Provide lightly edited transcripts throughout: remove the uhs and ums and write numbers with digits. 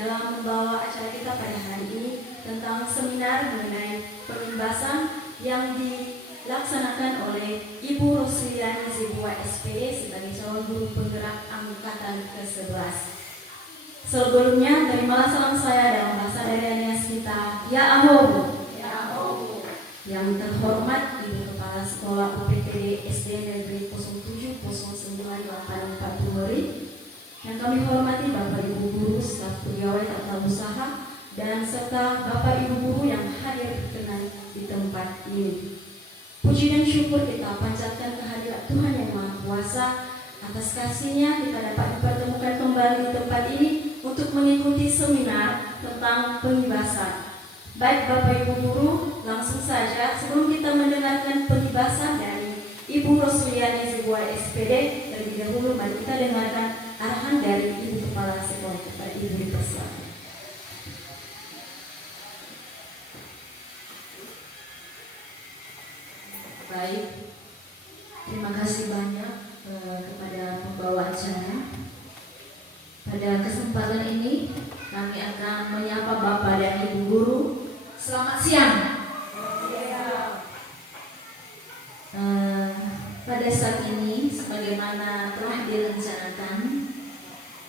dalam membawa acara kita pada hari ini tentang seminar mengenai pengibasan yang dilaksanakan oleh Ibu Rosliani Zebua SPD sebagai calon guru penggerak angkatan ke-11. Sebelumnya, terimalah salam saya dalam bahasa daerahnya kita. Ya Aho. Yang terhormat Ibu Kepala Sekolah UPTD SD Negeri 070984 Puri, yang kami hormati Bapak Ibu Guru, staf pegawai tata usaha, dan serta Bapak Ibu Guru yang hadir berkenan di tempat ini. Puji dan syukur kita panjatkan kehadirat Tuhan Yang Maha Kuasa. Atas kasih-Nya kita dapat dipertemukan kembali di tempat ini untuk mengikuti seminar tentang pengibasan. Baik Bapak Ibu Guru, langsung saja sebelum kita mendengarkan pengibasan dari Ibu Rosliani Zebua SPD, terlebih dahulu mari kita dengarkan arahan dari Ibu Kepala Sekolah. Kepada Ibu dipersilakan. Baik, terima kasih banyak kepada pembawa acara. Pada kesempatan ini kami akan menyapa Bapak dan Ibu Guru. Selamat siang. Pada saat ini, sebagaimana telah direncanakan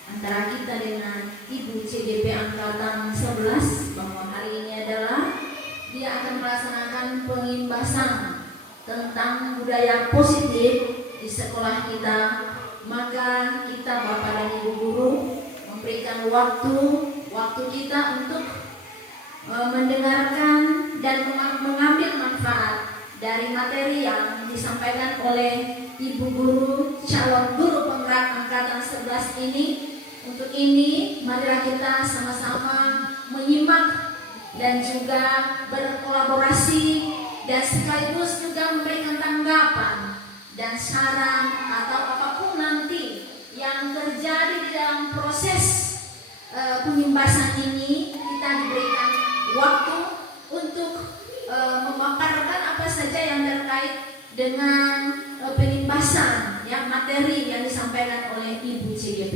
antara kita dengan Ibu CGP Angkatan 11, bahwa hari ini adalah dia akan melaksanakan pengibasan tentang budaya positif di sekolah kita. Maka kita Bapak dan Ibu Guru memberikan waktu kita untuk mendengarkan dan mengambil manfaat dari materi yang disampaikan oleh Ibu Guru calon guru penggerak angkatan 11 ini. Untuk ini marilah kita sama-sama menyimak dan juga berkolaborasi dan sekaligus juga memberikan tanggapan dan saran atau apapun nanti yang terjadi di dalam proses pengibasan ini. Kita diberikan waktu untuk memaparkan apa saja yang terkait dengan pengibasan yang materi yang disampaikan oleh Ibu CGP.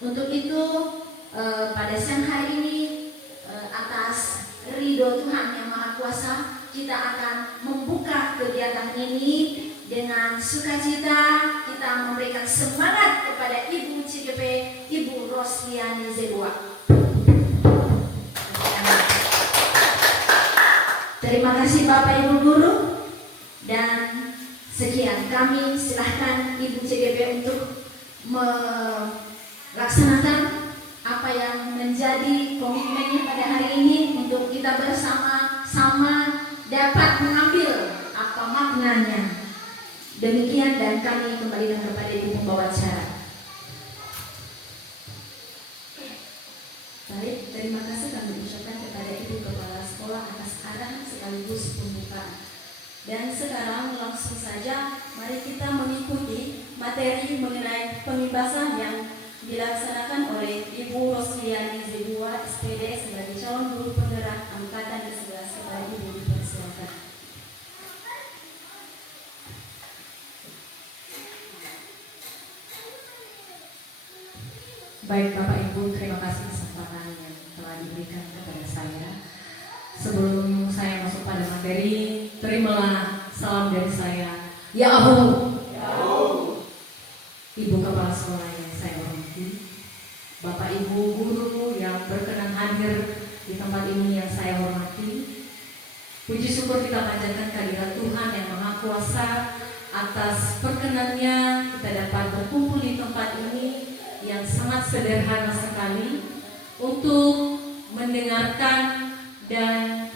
Untuk itu pada siang hari ini atas ridho Tuhan Yang Maha Kuasa, kita akan membuka kegiatan ini dengan sukacita. Kita memberikan semangat kepada Ibu CGP, Ibu Rosliani Zebua. Terima kasih Bapak Ibu Guru, dan sekian, kami silahkan Ibu CGP untuk melaksanakan apa yang menjadi komitmennya pada hari ini untuk kita bersama-sama dapat mengambil apa maknanya. Demikian, dan kami kembalikan kepada Ibu pembawa acara. Baik, terima kasih kami ucapkan kepada Ibu Kepala Sekolah atas arahan sekaligus pembukaan. Dan sekarang langsung saja mari kita mengikuti materi mengenai pengibasan yang dilaksanakan oleh Ibu Rosliani Zebua SPD sebagai calon guru penggerak angkatan ke-11. Kepada Ibu dipersilakan. Baik Bapak Ibu, terima kasih kesempatan yang telah diberikan kepada saya. Sebelum saya masuk pada materi, terimalah salam dari saya. Ya Aho. Ibu Kepala Sekolah yang saya hormati, Bapak Ibu Guru yang berkenan hadir di tempat ini yang saya hormati. Puji syukur kita panjatkan kehadirat Tuhan Yang Maha Kuasa atas perkenannya kita dapat berkumpul di tempat ini yang sangat sederhana sekali untuk mendengarkan dan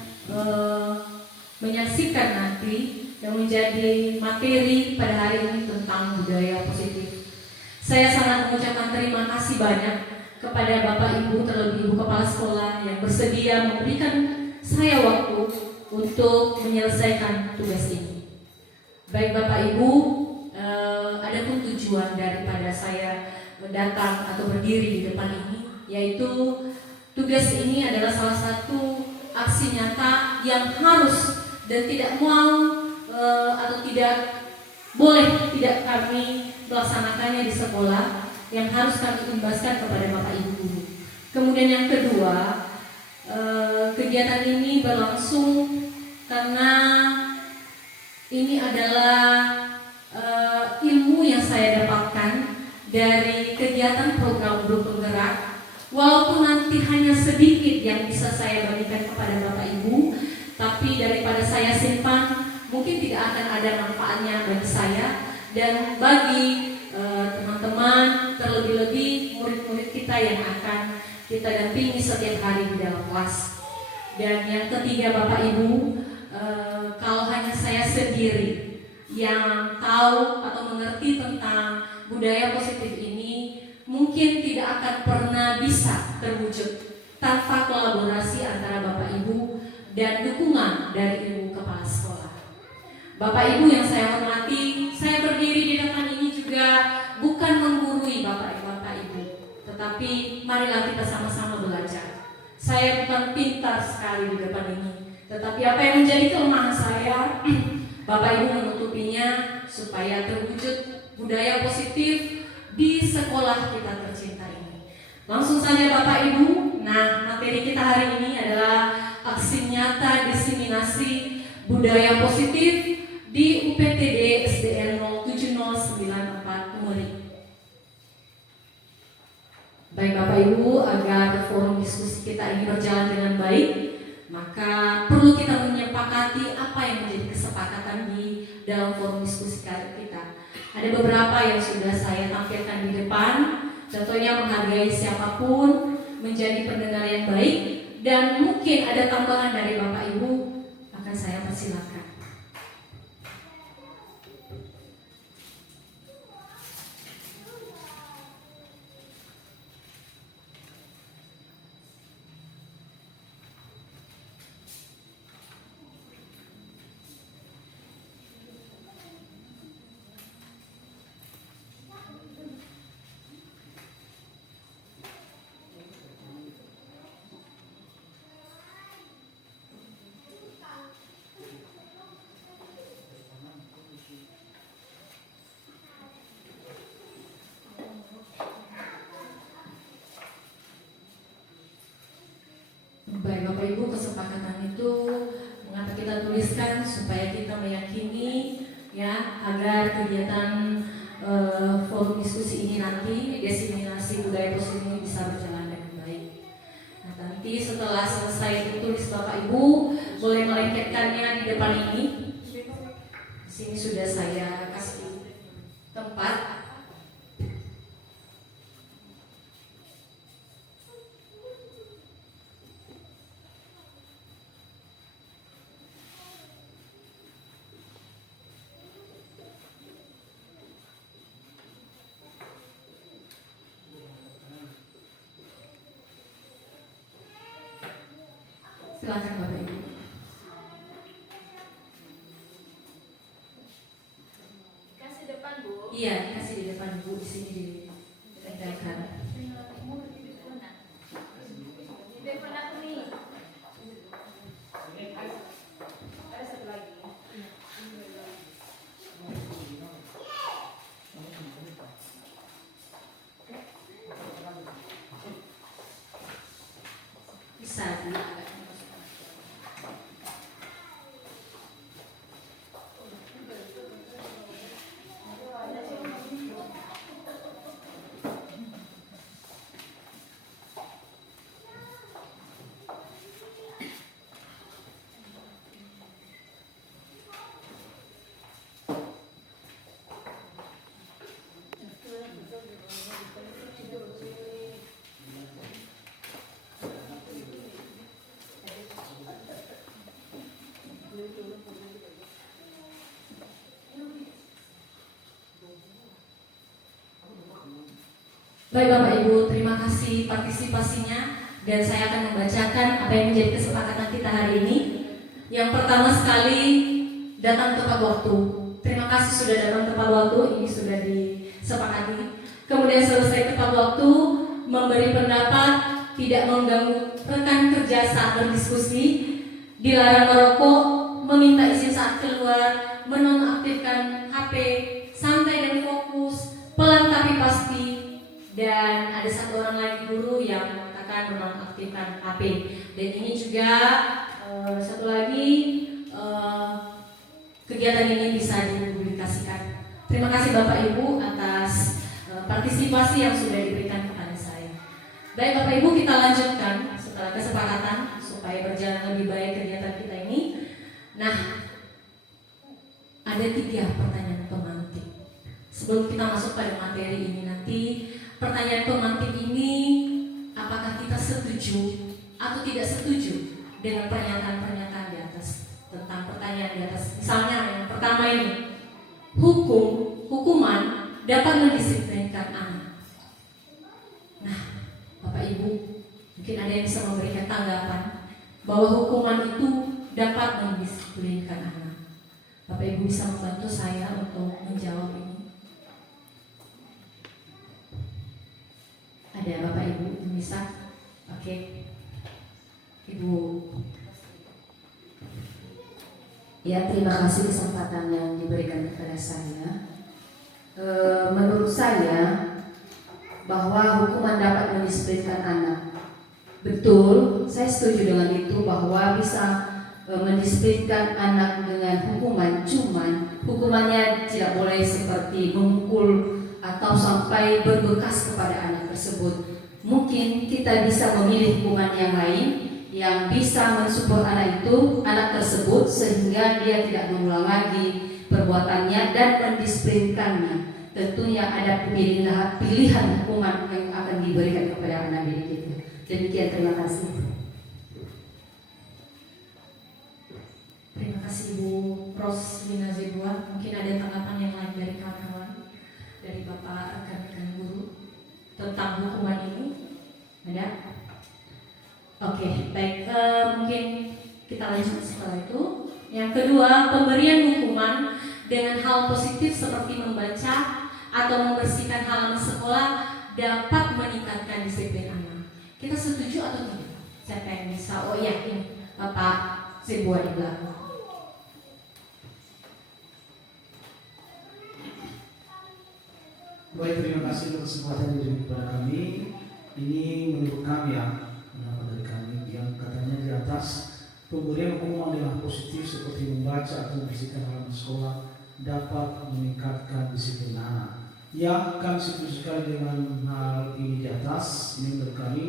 menyaksikan nanti yang menjadi materi pada hari ini tentang budaya positif. Saya sangat mengucapkan terima kasih banyak kepada Bapak Ibu, terlebih Ibu Kepala Sekolah yang bersedia memberikan saya waktu untuk menyelesaikan tugas ini. Baik Bapak Ibu, adapun tujuan daripada saya datang atau berdiri di depan ini, yaitu tugas ini adalah salah satu aksi nyata yang harus dan tidak mau atau tidak boleh tidak kami melaksanakannya di sekolah, yang harus kami imbaskan kepada Bapak Ibu Guru. Kemudian yang kedua, kegiatan ini berlangsung karena ini adalah ilmu yang saya dapatkan dari kegiatan program Guru Penggerak. Walaupun nanti hanya sedikit yang bisa saya bagikan kepada Bapak Ibu, tapi daripada saya simpan, mungkin tidak akan ada manfaatnya bagi saya dan bagi teman-teman, terlebih-lebih murid-murid kita yang akan kita dampingi setiap hari di dalam kelas. Dan yang ketiga Bapak Ibu, kalau hanya saya sendiri yang tahu atau mengerti tentang budaya positif ini, mungkin tidak akan pernah bisa terwujud tanpa kolaborasi antara Bapak Ibu dan dukungan dari Ibu Kepala Sekolah. Bapak Ibu yang saya hormati, saya berdiri di depan ini juga bukan menggurui Bapak Ibu, tetapi marilah kita sama-sama belajar. Saya bukan pintar sekali di depan ini, tetapi apa yang menjadi kelemahan saya, Bapak Ibu menutupinya supaya terwujud budaya positif di sekolah kita tercinta ini. Langsung saja Bapak Ibu, nah materi kita hari ini adalah aksi nyata diseminasi budaya positif di UPTD SDN 07094 Umuri. Baik Bapak Ibu, agar forum diskusi kita ini berjalan dengan baik, maka perlu kita menyepakati apa yang menjadi kesepakatan di dalam forum diskusi kita. Ada beberapa yang sudah saya tampilkan di depan, contohnya menghargai siapapun, menjadi pendengar yang baik, dan mungkin ada tambahan dari Bapak Ibu, akan saya persilakan. Baik Bapak Ibu, kesepakatan itu mengapa kita tuliskan supaya kita meyakini ya agar kegiatan forum diskusi ini nanti diseminasi budaya positif ini bisa berjalan dengan baik. Nah nanti setelah selesai ditulis Bapak Ibu boleh melengketkannya di depan ini. Di sini sudah saya kasih tempat. Silakan Bapak Ibu. Kasih depan Bu. Iya, kasih di depan Bu, di sini ditempelkan. Di depan aku nih. Ada satu lagi. Bisa Bu. Baik Bapak Ibu, terima kasih partisipasinya dan saya akan membacakan apa yang menjadi kesepakatan kita hari ini. Yang pertama sekali, datang tepat waktu. Terima kasih sudah datang tepat waktu, ini sudah disepakati. Kemudian selesai tepat waktu, memberi pendapat, tidak mengganggu rekan kerja saat berdiskusi, dilarang merokok, meminta izin saat keluar, menonaktifkan HP, santai dan fokus, pelan tapi pasti, dan ada satu orang lagi guru yang mengatakan menonaktifkan HP. Dan ini juga satu lagi kegiatan ini bisa dipublikasikan. Terima kasih Bapak Ibu atas partisipasi yang sudah diberikan kepada saya. Baik Bapak Ibu, kita lanjutkan setelah kesepakatan supaya berjalan lebih baik kegiatan kita ini. Nah, ada 3 pertanyaan pemantik. Sebelum kita masuk pada materi ini nanti, pertanyaan pemantik ini apakah kita setuju atau tidak setuju dengan pernyataan-pernyataan di atas, tentang pertanyaan di atas. Misalnya yang pertama ini, hukuman dapat mendisiplinkan anak. Nah, Bapak Ibu, mungkin ada yang bisa memberikan tanggapan bahwa hukuman itu dapat mendisiplinkan anak. Bapak Ibu bisa membantu saya untuk menjawab ini. Ada Bapak Ibu yang bisa? Oke. Ibu. Ya, terima kasih kesempatan yang diberikan kepada saya. Menurut saya bahwa hukuman dapat mendisiplinkan anak. Betul, saya setuju dengan itu bahwa bisa mendisiplinkan anak dengan hukuman. Cuman hukumannya tidak boleh seperti memukul atau sampai berbekas kepada anak tersebut. Mungkin kita bisa memilih hukuman yang lain yang bisa mensupport anak tersebut sehingga dia tidak mengulang lagi perbuatannya dan mendisiplinkannya. Tentunya ada pilihan hukuman yang akan diberikan kepada anak didik itu. Demikian, terima kasih. Terima kasih Ibu Roslina Zebua. Mungkin ada tanggapan yang lain dari kawan-kawan, dari Bapak rekan-rekan guru tentang hukuman ini? Ada? Oke, baik. Mungkin kita lanjut setelah itu. Yang kedua, pemberian hukuman dengan hal positif seperti membaca atau membersihkan halaman sekolah dapat meningkatkan disiplin anak. Kita setuju atau tidak? Siapa yang bisa? Oh iya, ini Bapak Zebua di belakang. Baik, terima kasih untuk kesempatan yang diberikan kepada kami. Ini menurut kami pendapat dari kami yang katanya di atas, pemberian hukuman dengan positif seperti membaca atau membersihkan halaman sekolah dapat meningkatkan disiplin anak. Ya, kami setuju sekali dengan hal ini di atas. Ini menurut kami,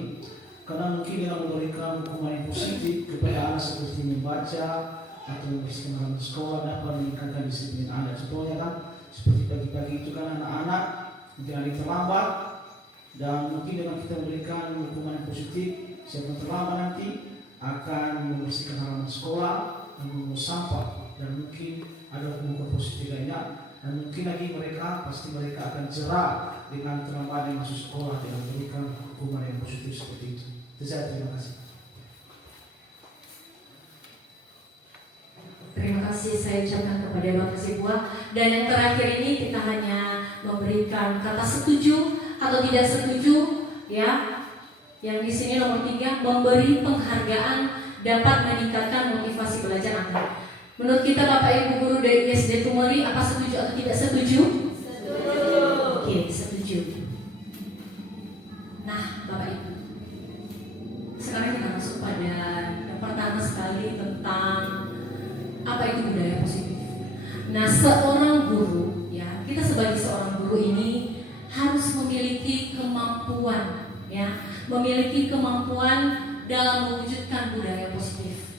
karena mungkin yang memberikan hukuman yang positif kepada anak seperti membaca atau membersihkan halaman sekolah dapat meningkatkan disiplin anak. Contohnya kan, seperti pagi-pagi itu kan anak-anak jangan terlambat, dan mungkin dengan kita memberikan hukuman yang positif, siapa terlambat nanti akan membersihkan halaman sekolah, mengumpul sampah, dan mungkin ada hukuman positif lainnya, dan mungkin lagi pasti mereka akan cerah dengan terlambat yang masuk sekolah dengan memberikan hukuman yang positif seperti itu. Saya terima kasih. Terima kasih saya ucapkan kepada Bapak Zebua. Dan yang terakhir ini kita hanya memberikan kata setuju atau tidak setuju, ya. Yang di sini nomor 3, memberi penghargaan dapat meningkatkan motivasi belajar anak. Menurut kita Bapak Ibu guru dari SD Tumori, apa setuju atau tidak setuju? Setuju. Oke, setuju. Nah, Bapak Ibu, sekarang kita masuk pada yang pertama sekali tentang apa itu budaya positif. Nah, seorang guru, ya, kita sebagai seorang guru ini harus memiliki kemampuan, ya, memiliki kemampuan dalam mewujudkan budaya positif.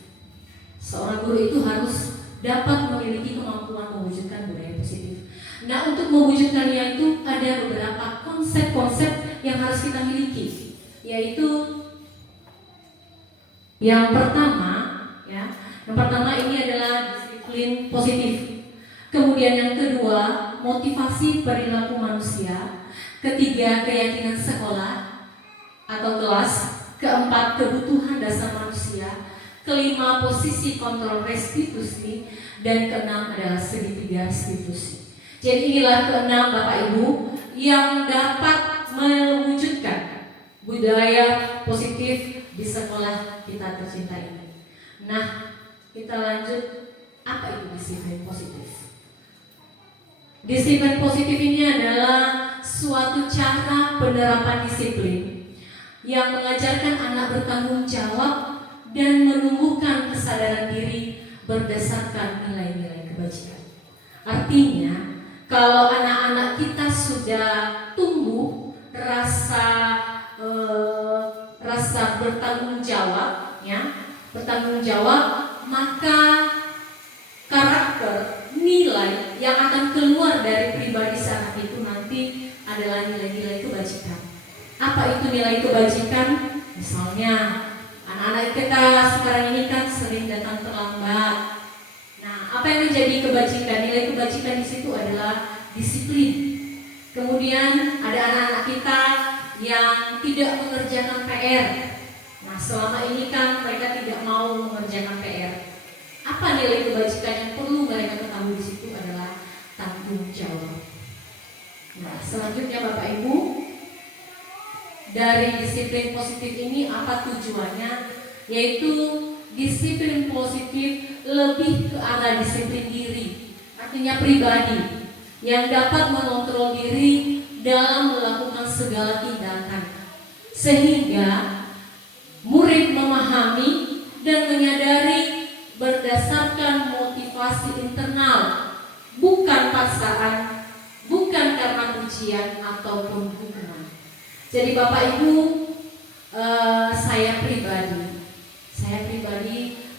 Seorang guru itu harus dapat memiliki kemampuan mewujudkan budaya positif. Nah, untuk mewujudkannya itu ada beberapa konsep-konsep yang harus kita miliki, yaitu yang pertama, ya, yang pertama ini adalah disiplin positif. Kemudian yang kedua, motivasi perilaku manusia. Ketiga, keyakinan sekolah atau kelas. Keempat, kebutuhan dasar manusia. Kelima, posisi kontrol restitusi. Dan keenam adalah segitiga restitusi. Jadi inilah keenam Bapak Ibu yang dapat mewujudkan budaya positif di sekolah kita tercinta ini. Nah, kita lanjut, apa itu disiplin positif? Disiplin positif ini adalah suatu cara penerapan disiplin yang mengajarkan anak bertanggung jawab dan menumbuhkan kesadaran diri berdasarkan nilai-nilai kebajikan. Artinya, kalau anak-anak kita sudah tumbuh rasa bertanggung jawab, maka karakter, nilai yang akan keluar dari pribadi anak itu nanti adalah nilai-nilai kebajikan. Apa itu nilai kebajikan? Misalnya, anak-anak kita sekarang ini kan sering datang terlambat. Nah, apa yang menjadi kebajikan? Nilai kebajikan di situ adalah disiplin. Kemudian ada anak-anak kita yang tidak mengerjakan PR. Nah, selama ini kan mereka tidak mau mengerjakan PR. Apa nilai kebajikan yang perlu mereka ketahui di situ adalah tanggung jawab. Nah, selanjutnya Bapak Ibu, dari disiplin positif ini apa tujuannya? Yaitu disiplin positif lebih ke arah disiplin diri, artinya pribadi yang dapat mengontrol diri dalam melakukan segala tindakan, sehingga murid memahami dan menyadari berdasarkan motivasi internal, bukan paksaan, bukan karena ujian ataupun hukuman. Jadi Bapak Ibu, saya pribadi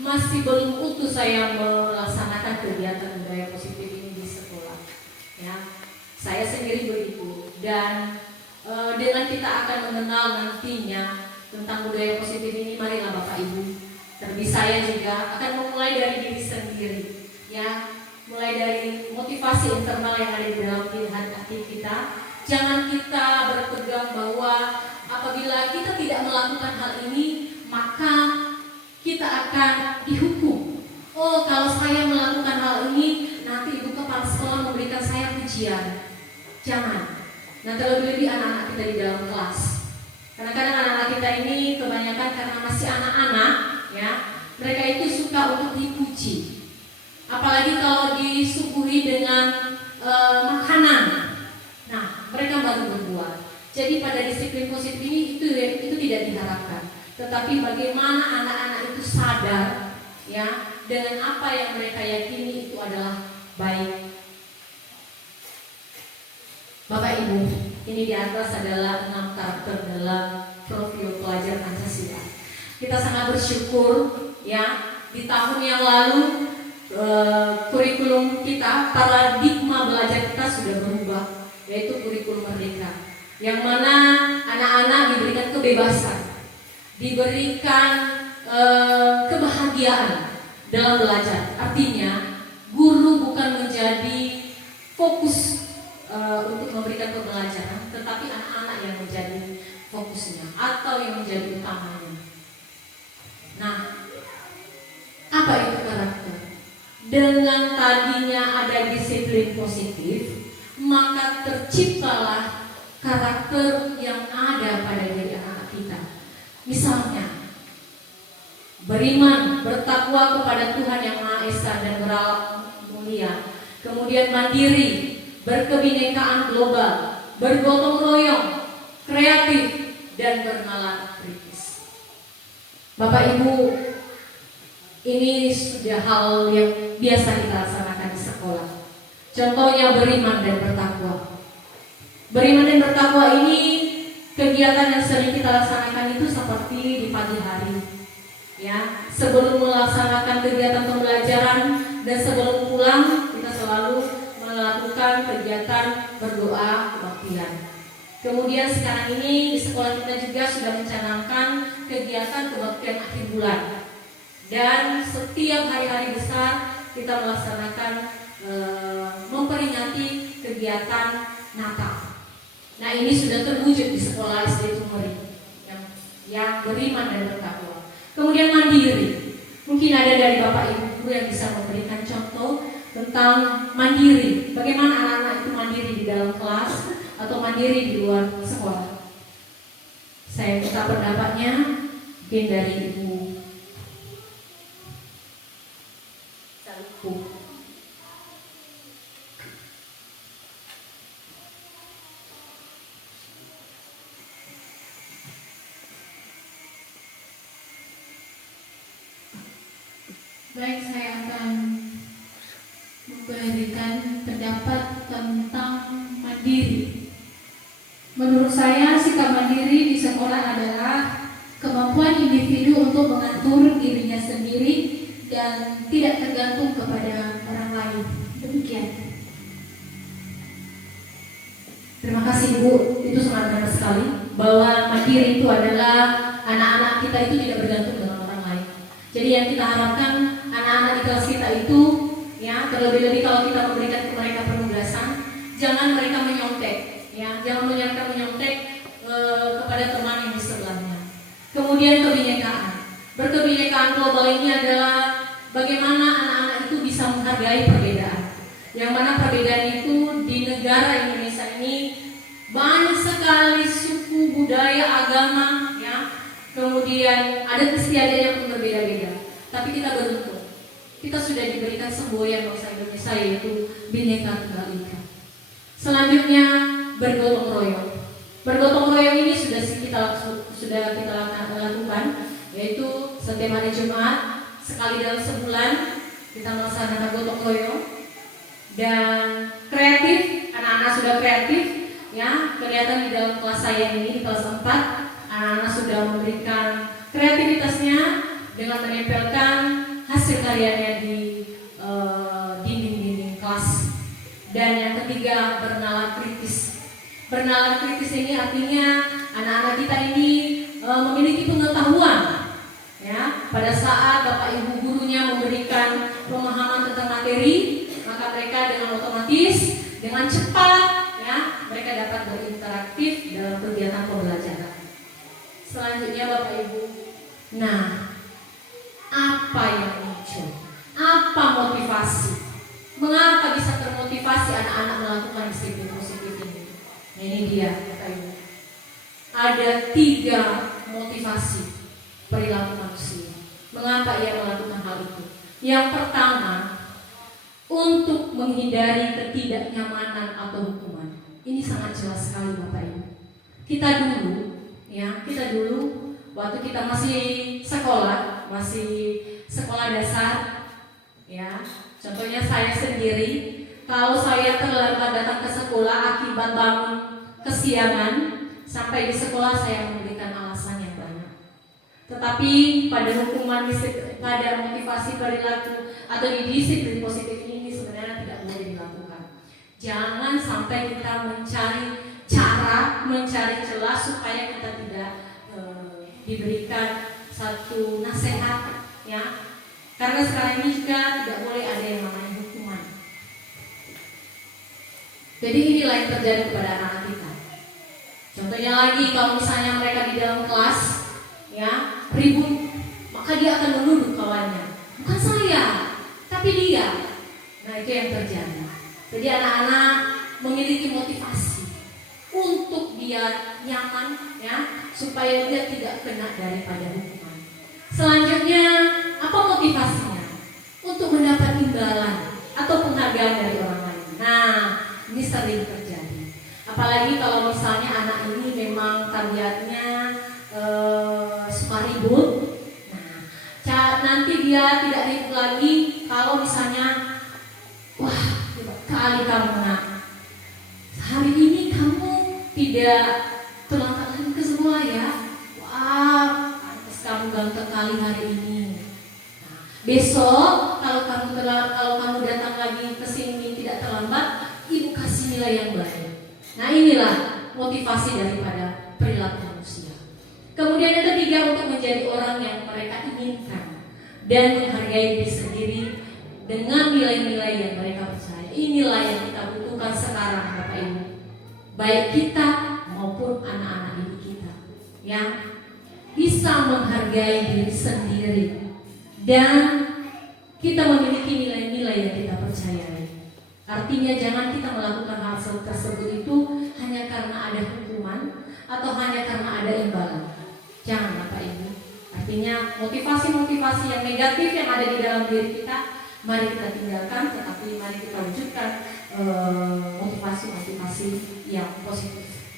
masih belum utuh saya melaksanakan kegiatan budaya positif ini di sekolah. Ya, saya sendiri begitu. Dan dengan kita akan mengenal nantinya tentang budaya positif ini, marilah Bapak Ibu, terlebih saya juga akan memulai dari diri sendiri, ya, mulai dari motivasi internal yang ada di dalam hati kita. Jangan kita berpegang bahwa apabila kita tidak melakukan hal ini, maka kita akan dihukum. Oh, kalau saya melakukan hal ini, nanti ibu kepala sekolah memberikan saya pujian. Jangan. Nah, terlebih-lebih anak-anak kita di dalam kelas. Kadang-kadang anak-anak kita ini kebanyakan karena masih anak-anak, ya, mereka itu suka untuk dipuji. Apalagi kalau disuguhi dengan makanan. Nah, mereka baru berbuat. Jadi pada disiplin positif ini itu tidak diharapkan. Tetapi bagaimana anak-anak itu sadar, ya, dengan apa yang mereka yakini itu adalah baik. Bapak Ibu, ini di atas adalah 6 karakter dalam profil pelajar Pancasila. Kita sangat bersyukur, ya, di tahun yang lalu kurikulum kita, paradigma belajar kita sudah berubah, yaitu kurikulum merdeka, yang mana anak-anak diberikan kebebasan, diberikan kebahagiaan dalam belajar. Artinya guru bukan menjadi fokus untuk memberikan pembelajaran, tetapi anak-anak yang menjadi fokusnya atau yang menjadi utamanya. Nah, apa itu karakter? Dengan tadinya ada disiplin positif, maka terciptalah karakter yang ada pada diri anak-anak kita. Misalnya, beriman, bertakwa kepada Tuhan Yang Maha Esa dan berakhlak mulia. Kemudian mandiri, berkebinekaan global, bergotong royong, kreatif, dan bernalar kritis. Bapak Ibu, ini sudah hal yang biasa kita laksanakan di sekolah. Contohnya beriman dan bertakwa. Beriman dan bertakwa ini kegiatan yang sering kita laksanakan itu seperti di pagi hari, ya, sebelum melaksanakan kegiatan pembelajaran dan sebelum pulang kita selalu melakukan kegiatan berdoa kebaktian. Kemudian sekarang ini di sekolah kita juga sudah mencanangkan kegiatan kebaktian akhir bulan, dan setiap hari-hari besar kita melaksanakan memperingati kegiatan Natal. Nah, ini sudah terwujud di sekolah SD Tumori yang beriman dan bertakwa. Kemudian mandiri. Mungkin ada dari Bapak Ibu guru yang bisa memberikan contoh tentang mandiri. Bagaimana anak-anak itu mandiri di dalam kelas atau mandiri di luar sekolah. Saya minta pendapatnya mungkin dari Ibu Saluku. Baik, saya akan memberikan pendapat tentang mandiri. Menurut saya, sikap mandiri di sekolah adalah kemampuan individu untuk mengatur dirinya sendiri dan tidak tergantung kepada orang lain. Demikian. Terima kasih Bu, itu sangat benar sekali bahwa mandiri itu adalah anak-anak kita itu tidak bergantung dengan orang lain. Jadi yang kita harapkan anak-anak di kelas kita itu ya, terlebih-lebih kalau kita memberikan ke mereka penugasan, jangan mereka menyontek, ya, jangan menyontek kepada teman yang di sebelahnya. Kemudian kebinekaan. Berkebinekaan global ini adalah bagaimana anak-anak itu bisa menghargai perbedaan. Yang mana perbedaan itu di negara Indonesia ini banyak sekali suku, budaya, agama, ya. Kemudian ada istiadat yang pun berbeda-beda. Tapi kita beruntung, kita sudah diberikan semboyan bangsa Indonesia, yaitu Bhinneka Tunggal Ika. Selanjutnya bergotong royong. Bergotong royong ini sudah kita lakukan, yaitu setiap hari Jumat sekali dalam sebulan kita melaksanakan gotong royong. Dan kreatif, anak-anak sudah kreatif, ya, kelihatan di dalam kelas saya ini di kelas 4, anak-anak sudah memberikan kreativitasnya dengan menempelkan hasil karyanya di dinding-dinding kelas. Dan yang ketiga, bernalar kritis. Bernalar kritis ini artinya anak-anak kita ini memiliki pengetahuan, ya, pada saat Bapak Ibu gurunya memberikan pemahaman tentang materi, maka mereka dengan otomatis, dengan cepat, ya, mereka dapat berinteraktif dalam kegiatan pembelajaran. Selanjutnya Bapak Ibu, nah, apa yang muncul? Apa motivasi? Mengapa bisa termotivasi anak-anak melakukan disiplin positif ini? Nah, ini dia Bapak Ibu. Ada 3 motivasi perilaku manusia. Mengapa ia melakukan hal itu? Yang pertama, untuk menghindari ketidaknyamanan atau hukuman. Ini sangat jelas sekali Bapak Ibu. Kita dulu waktu kita masih sekolah dasar, ya. Contohnya saya sendiri, kalau saya terlambat datang ke sekolah akibat bangun kesiangan, sampai di sekolah saya memberikan alasan yang banyak. Tetapi pada pada motivasi perilaku atau di disiplin positif ini sebenarnya tidak boleh dilakukan. Jangan sampai kita mencari celah supaya kita tidak diberikan satu nasihat, ya. Karena sekarang ini juga tidak boleh ada yang namanya hukuman. Jadi inilah yang terjadi kepada anak-anak kita. Contohnya lagi, kalau misalnya mereka di dalam kelas, ya, ribut, maka dia akan menuduh kawannya. Bukan saya, tapi dia. Nah, itu yang terjadi. Jadi anak-anak memiliki motivasi untuk dia nyaman, ya, supaya dia tidak kena daripada hukuman. Selanjutnya, apa motivasinya? Untuk mendapat imbalan atau penghargaan dari orang lain. Nah, ini sering terjadi. Apalagi kalau misalnya anak ini memang tabiatnya suka ribut. Nah, nanti dia tidak ribut lagi kalau misalnya, wah, hebat kali kamu nak, hari ini kamu tidak terlambat lagi ke sekolah ya. Wah, pantas kamu ganteng kali hari ini. Nah, besok kalau kamu datang lagi ke sini tidak terlambat, ibu kasih nilai yang baik. Nah, inilah motivasi daripada perilaku manusia. Kemudian yang ketiga, untuk menjadi orang yang mereka inginkan dan menghargai diri sendiri dengan nilai-nilai yang mereka percaya. Inilah yang kita butuhkan sekarang Bapak Ibu, baik kita maupun anak-anak didik kita, yang bisa menghargai diri sendiri dan kita memiliki nilai-nilai yang kita percayai. Artinya jangan kita melakukan hal tersebut itu hanya karena ada hukuman atau hanya karena ada imbalan. Jangan Bapak Ibu. Artinya motivasi-motivasi yang negatif yang ada di dalam diri kita, mari kita tinggalkan, tetapi mari kita wujudkan motivasi-motivasi yang positif.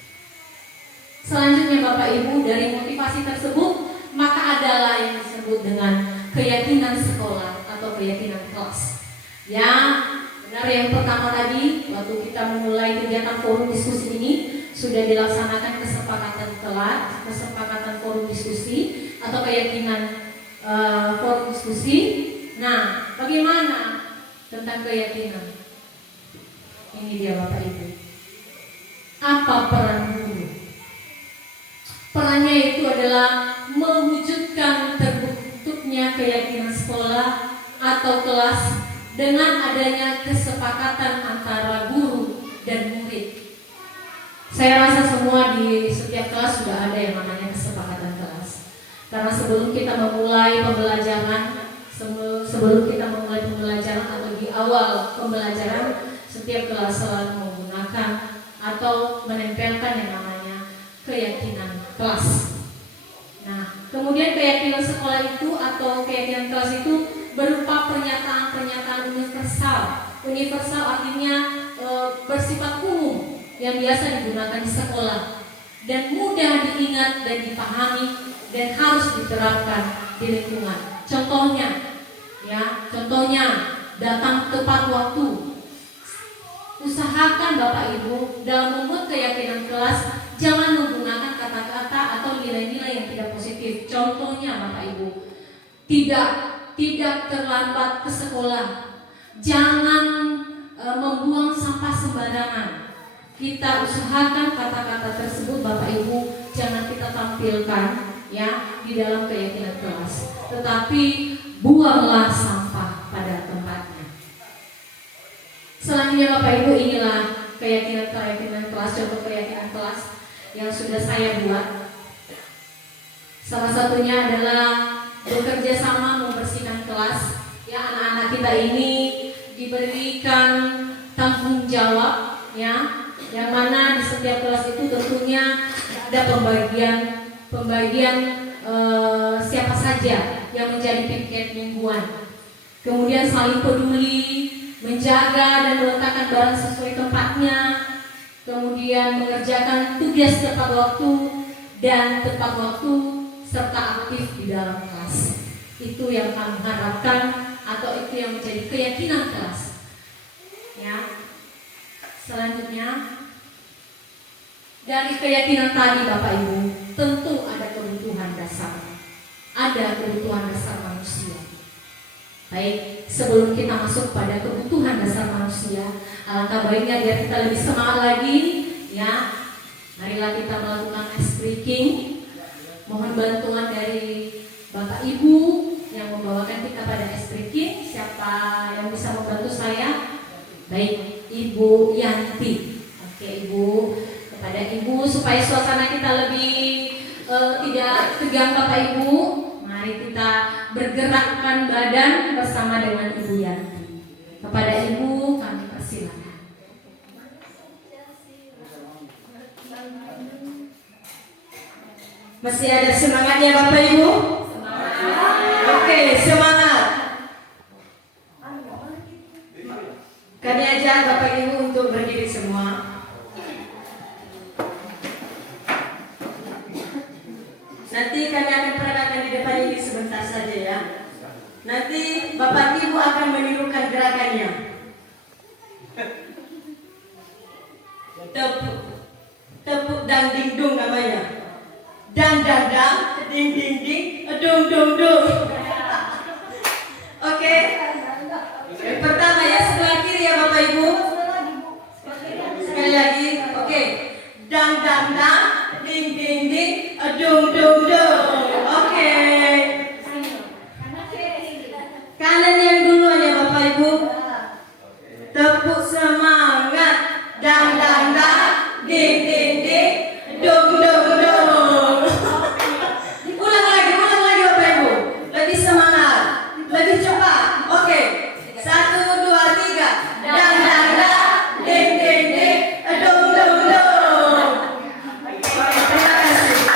Selanjutnya Bapak Ibu, dari motivasi tersebut maka adalah yang disebut dengan keyakinan sekolah atau keyakinan kelas. Ya, benar yang pertama tadi waktu kita memulai kegiatan forum diskusi ini sudah dilaksanakan kesepakatan forum diskusi atau keyakinan forum diskusi. Nah, bagaimana tentang keyakinan? Ini dia Bapak Ibu. Apa peran guru? Perannya itu adalah mewujudkan terbentuknya keyakinan sekolah atau kelas dengan adanya kesepakatan antara guru dan murid. Saya rasa semua di setiap kelas sudah ada yang namanya kesepakatan kelas. Karena sebelum kita memulai pembelajaran, atau di awal pembelajaran, setiap kelas selalu menggunakan atau menempelkan yang namanya keyakinan kelas. Nah, kemudian keyakinan sekolah itu atau keyakinan kelas itu berupa pernyataan-pernyataan universal. Universal artinya bersifat umum yang biasa digunakan di sekolah dan mudah diingat dan dipahami dan harus diterapkan di lingkungan. Contohnya datang tepat waktu. Usahakan Bapak Ibu dalam membuat keyakinan kelas jangan menggunakan kata-kata atau nilai-nilai yang tidak positif. Contohnya Bapak Ibu, tidak terlambat ke sekolah. Jangan membuang sampah sembarangan. Kita usahakan kata-kata tersebut Bapak Ibu jangan kita tampilkan ya di dalam keyakinan kelas. Tetapi buanglah sampah pada tempatnya. Selanjutnya Bapak Ibu, inilah keyakinan kelas, contoh keyakinan kelas yang sudah saya buat. Salah satunya adalah bekerja sama membersihkan kelas. Ya, anak-anak kita ini diberikan tanggung jawab ya, yang mana di setiap kelas itu tentunya ada pembagian siapa saja yang menjadi piket mingguan. Kemudian saling peduli, menjaga dan meletakkan barang sesuai tempatnya. Kemudian mengerjakan tugas tepat waktu dan tepat waktu serta aktif di dalam kelas. Itu yang kami harapkan atau itu yang menjadi keyakinan kelas. Ya. Selanjutnya dari keyakinan tadi Bapak Ibu, tentu ada kebutuhan dasar. Ada kebutuhan dasar manusia. Baik, sebelum kita masuk pada kebutuhan dasar manusia, alangkah baiknya biar kita lebih semangat lagi, ya. Marilah kita melakukan ice breaking. Mohon bantuan dari Bapak Ibu yang membawakan kita pada ice breaking. Siapa yang bisa membantu saya? Baik, Ibu Yanti. Oke, Ibu. Kepada Ibu supaya suasana kita lebih tidak tegang Bapak Ibu, mari kita bergerakkan badan bersama dengan Ibu Yanti. Kepada Ibu kami persilakan. Masih ada semangatnya Bapak Ibu? Semangat. Oke, semangat. Kami ajak Bapak Ibu untuk berdiri semua. Nanti kami akan peragakan di depan ini sebentar saja ya. Nanti Bapak Ibu akan menirukan gerakannya. Tepuk dang ding dung namanya. Dang dang dang, ding ding ding, dung dung dung. Oke. Yang pertama ya, sebelah kiri ya Bapak Ibu. Sekali lagi. Oke. Dang dang dang, ding ding ding, dung dung dung. Oke. Kanan yang duluan ya Bapak Ibu. Tepuk semangat. Dang dang dang, ding ding ding, dung dung dung. Ulang lagi Bapak Ibu. Lebih semangat, lebih cepat. Oke. 1, 2, 3. Dang dang dang, ding ding ding, dung dung dung. Terima kasih.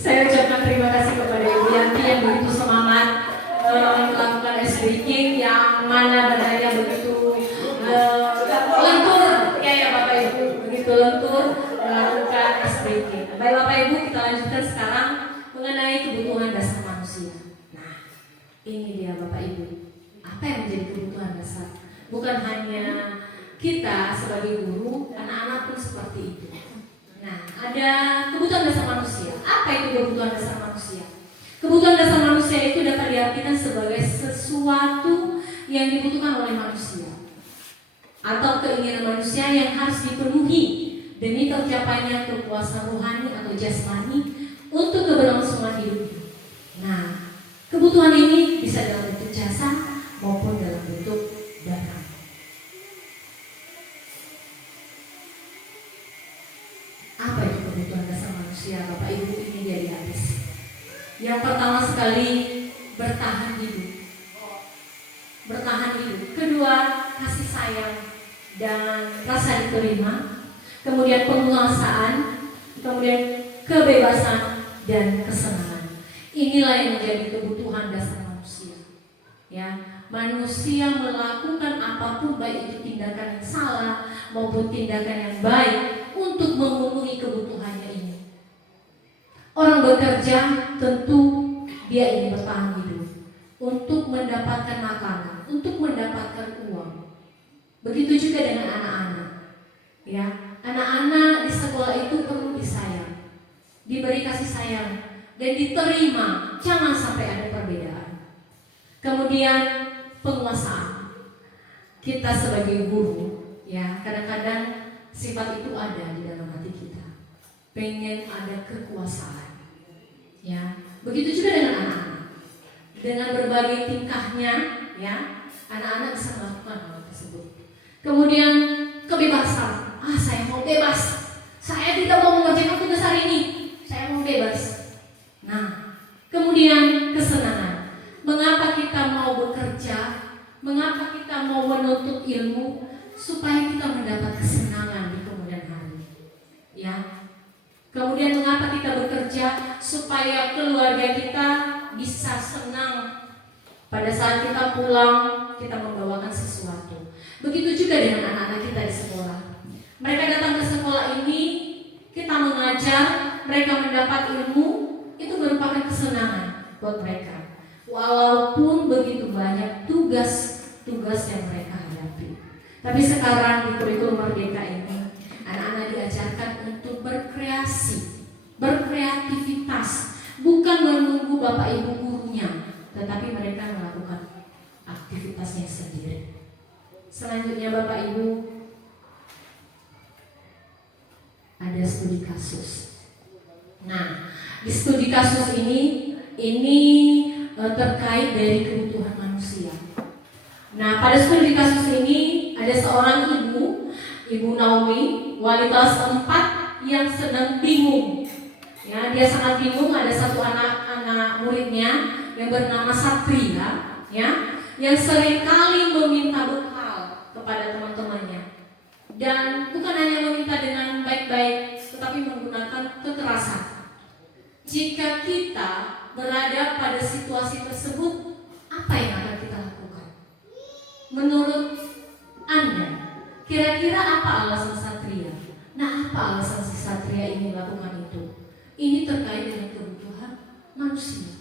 Saya ucapkan terima kasih kepada Ibu Yanti yang begitu semangat melakukan ice breaking, yang mana benarnya begitu lentur ya Bapak Ibu, begitu lentur melakukan ice breaking. Baik Bapak Ibu, kita lanjutkan sekarang mengenai kebutuhan dasar manusia. Nah, Ini dia Bapak Ibu, apa yang menjadi kebutuhan dasar. Bukan hanya kita sebagai guru, anak-anak pun seperti itu. Nah, ada kebutuhan dasar manusia. Apa itu kebutuhan dasar manusia? Kebutuhan dasar manusia itu dapat diartikan sebagai sesuatu yang dibutuhkan oleh manusia atau keinginan manusia yang harus dipenuhi demi tercapainya kepuasan rohani atau jasmani untuk keberlangsungan hidupnya. Nah, kebutuhan ini bisa dalam bentuk jasa maupun dalam bentuk barang. Apa itu kebutuhan dasar manusia, Bapak Ibu? Ini dia di atas. Yang pertama sekali, bertahan hidup. Bertahan hidup. Kedua, kasih sayang dan rasa diterima. Kemudian penguasaan, kemudian kebebasan dan kesenangan. Inilah yang menjadi kebutuhan dasar manusia. Ya, manusia melakukan apapun, baik itu tindakan yang salah maupun tindakan yang baik, untuk memenuhi kebutuhannya ini. Orang bekerja tentu dia ingin bertahan hidup, untuk mendapatkan makanan, untuk mendapatkan uang. Begitu juga dengan anak-anak. Ya, anak-anak di sekolah itu perlu disayang, diberi kasih sayang dan diterima, jangan sampai ada perbedaan. Kemudian penguasaan. Kita sebagai guru, ya, kadang-kadang sifat itu ada di dalam hati kita. Pengen ada kekuasaan. Ya, begitu juga dengan anak-anak. Dengan berbagai tingkahnya, ya, anak-anak bisa melakukan hal tersebut. Kemudian kebebasan. Saya mau bebas. Saya tidak mau mengerjakan tugas hari ini. Saya mau bebas. Nah, kemudian kesenangan. Mengapa kita mau bekerja? Mengapa kita mau menuntut ilmu? Supaya kita mendapat kesenangan di kemudian hari. Ya. Kemudian mengapa kita bekerja? Supaya keluarga kita bisa senang. Pada saat kita pulang, kita membawakan sesuatu. Begitu juga dengan anak-anak kita di sekolah. Mereka datang ke sekolah ini, kita mengajar, mereka mendapat ilmu, itu merupakan kesenangan buat mereka. Walaupun begitu banyak tugas yang mereka hadapi. Tapi sekarang di kurikulum Merdeka ini, anak-anak diajarkan untuk berkreasi, berkreativitas, bukan menunggu Bapak Ibu gurunya, tetapi mereka melakukan aktivitasnya sendiri. Selanjutnya Bapak Ibu, ada studi kasus. Nah, di studi kasus ini terkait dari kebutuhan manusia. Nah, pada studi kasus ini ada seorang Ibu Naomi, wali kelas 4 yang sedang bingung. Ya, dia sangat bingung. Ada satu anak muridnya yang bernama Satria, ya, yang seringkali meminta bekal kepada teman-temannya. Dan bukan hanya meminta dengan baik-baik, tetapi menggunakan kekerasan. Jika kita berada pada situasi tersebut, apa yang akan kita lakukan? Menurut Anda, kira-kira apa alasan Satria? Nah, apa alasan si Satria ini melakukan itu? Ini terkait dengan kebutuhan manusia,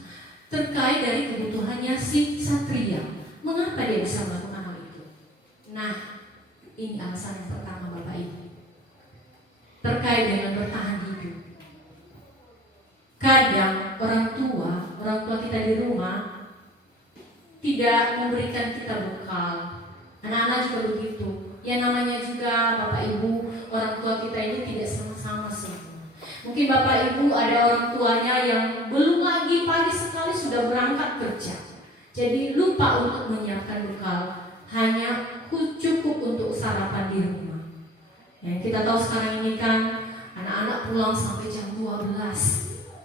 terkait dari kebutuhannya si Satria. Mengapa dia bisa melakukan hal itu? Nah, ini alasan yang pertama Bapak Ibu, terkait dengan bertahan hidup. Kadang orang tua kita di rumah tidak memberikan kita bekal. Anak-anak juga begitu. Ya, namanya juga Bapak Ibu, orang tua kita ini tidak sama-sama semua. Mungkin Bapak Ibu ada orang tuanya yang belum lagi pagi sekali sudah berangkat kerja, jadi lupa untuk menyiapkan bekal, hanya cukup untuk sarapan di rumah. Yang kita tahu sekarang ini kan anak-anak pulang sampai jam 12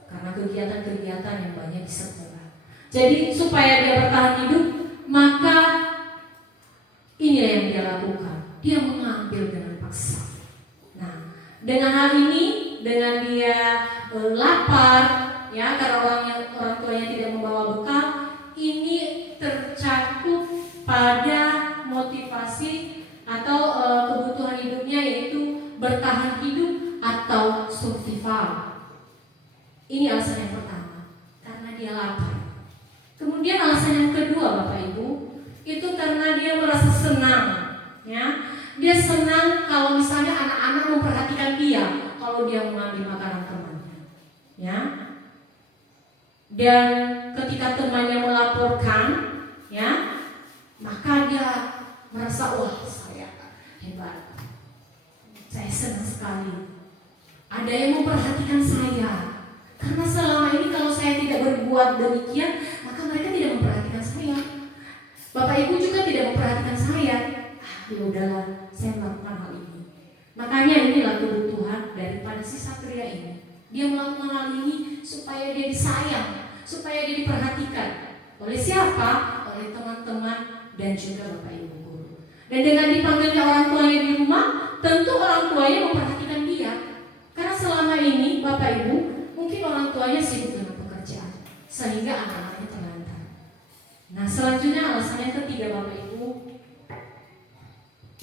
karena kegiatan-kegiatan yang banyak di sekolah. Jadi supaya dia bertahan hidup, maka inilah yang dia lakukan. Dia mengambil dengan paksa. Nah, dengan hal ini, dengan dia lapar, ya, karena orang tuanya tidak membawa bekal, ini tercakup pada motivasi atau kebutuhan hidupnya, yaitu bertahan hidup atau survival. Ini alasan yang pertama, karena dia lapar. Kemudian Kemudian alasan yang kedua Bapak Ibu, itu karena dia merasa senang, ya. Dia senang kalau misalnya anak-anak memperhatikan dia kalau dia mengambil makanan temannya, ya. Dan ketika temannya melaporkan, ya, maka dia merasa, wah, saya hebat, saya senang sekali. Ada yang memperhatikan saya. Karena selama ini kalau saya tidak berbuat demikian, maka mereka tidak memperhatikan saya. Bapak Ibu juga tidak memperhatikan saya. Ya udahlah, saya melakukan hal ini. Makanya inilah kebutuhan daripada si Satria ini. Dia melakukan hal ini supaya dia disayang, supaya dia diperhatikan. Oleh siapa? Oleh teman-teman dan juga Bapak Ibu guru. Dan dengan dipanggilnya orang tuanya di rumah, tentu orang tuanya memperhatikan dia. Karena selama ini Bapak Ibu, mungkin orang tuanya sibuk dengan pekerjaan, sehingga anak-anaknya terlantar. Nah, selanjutnya alasan yang ketiga Bapak Ibu,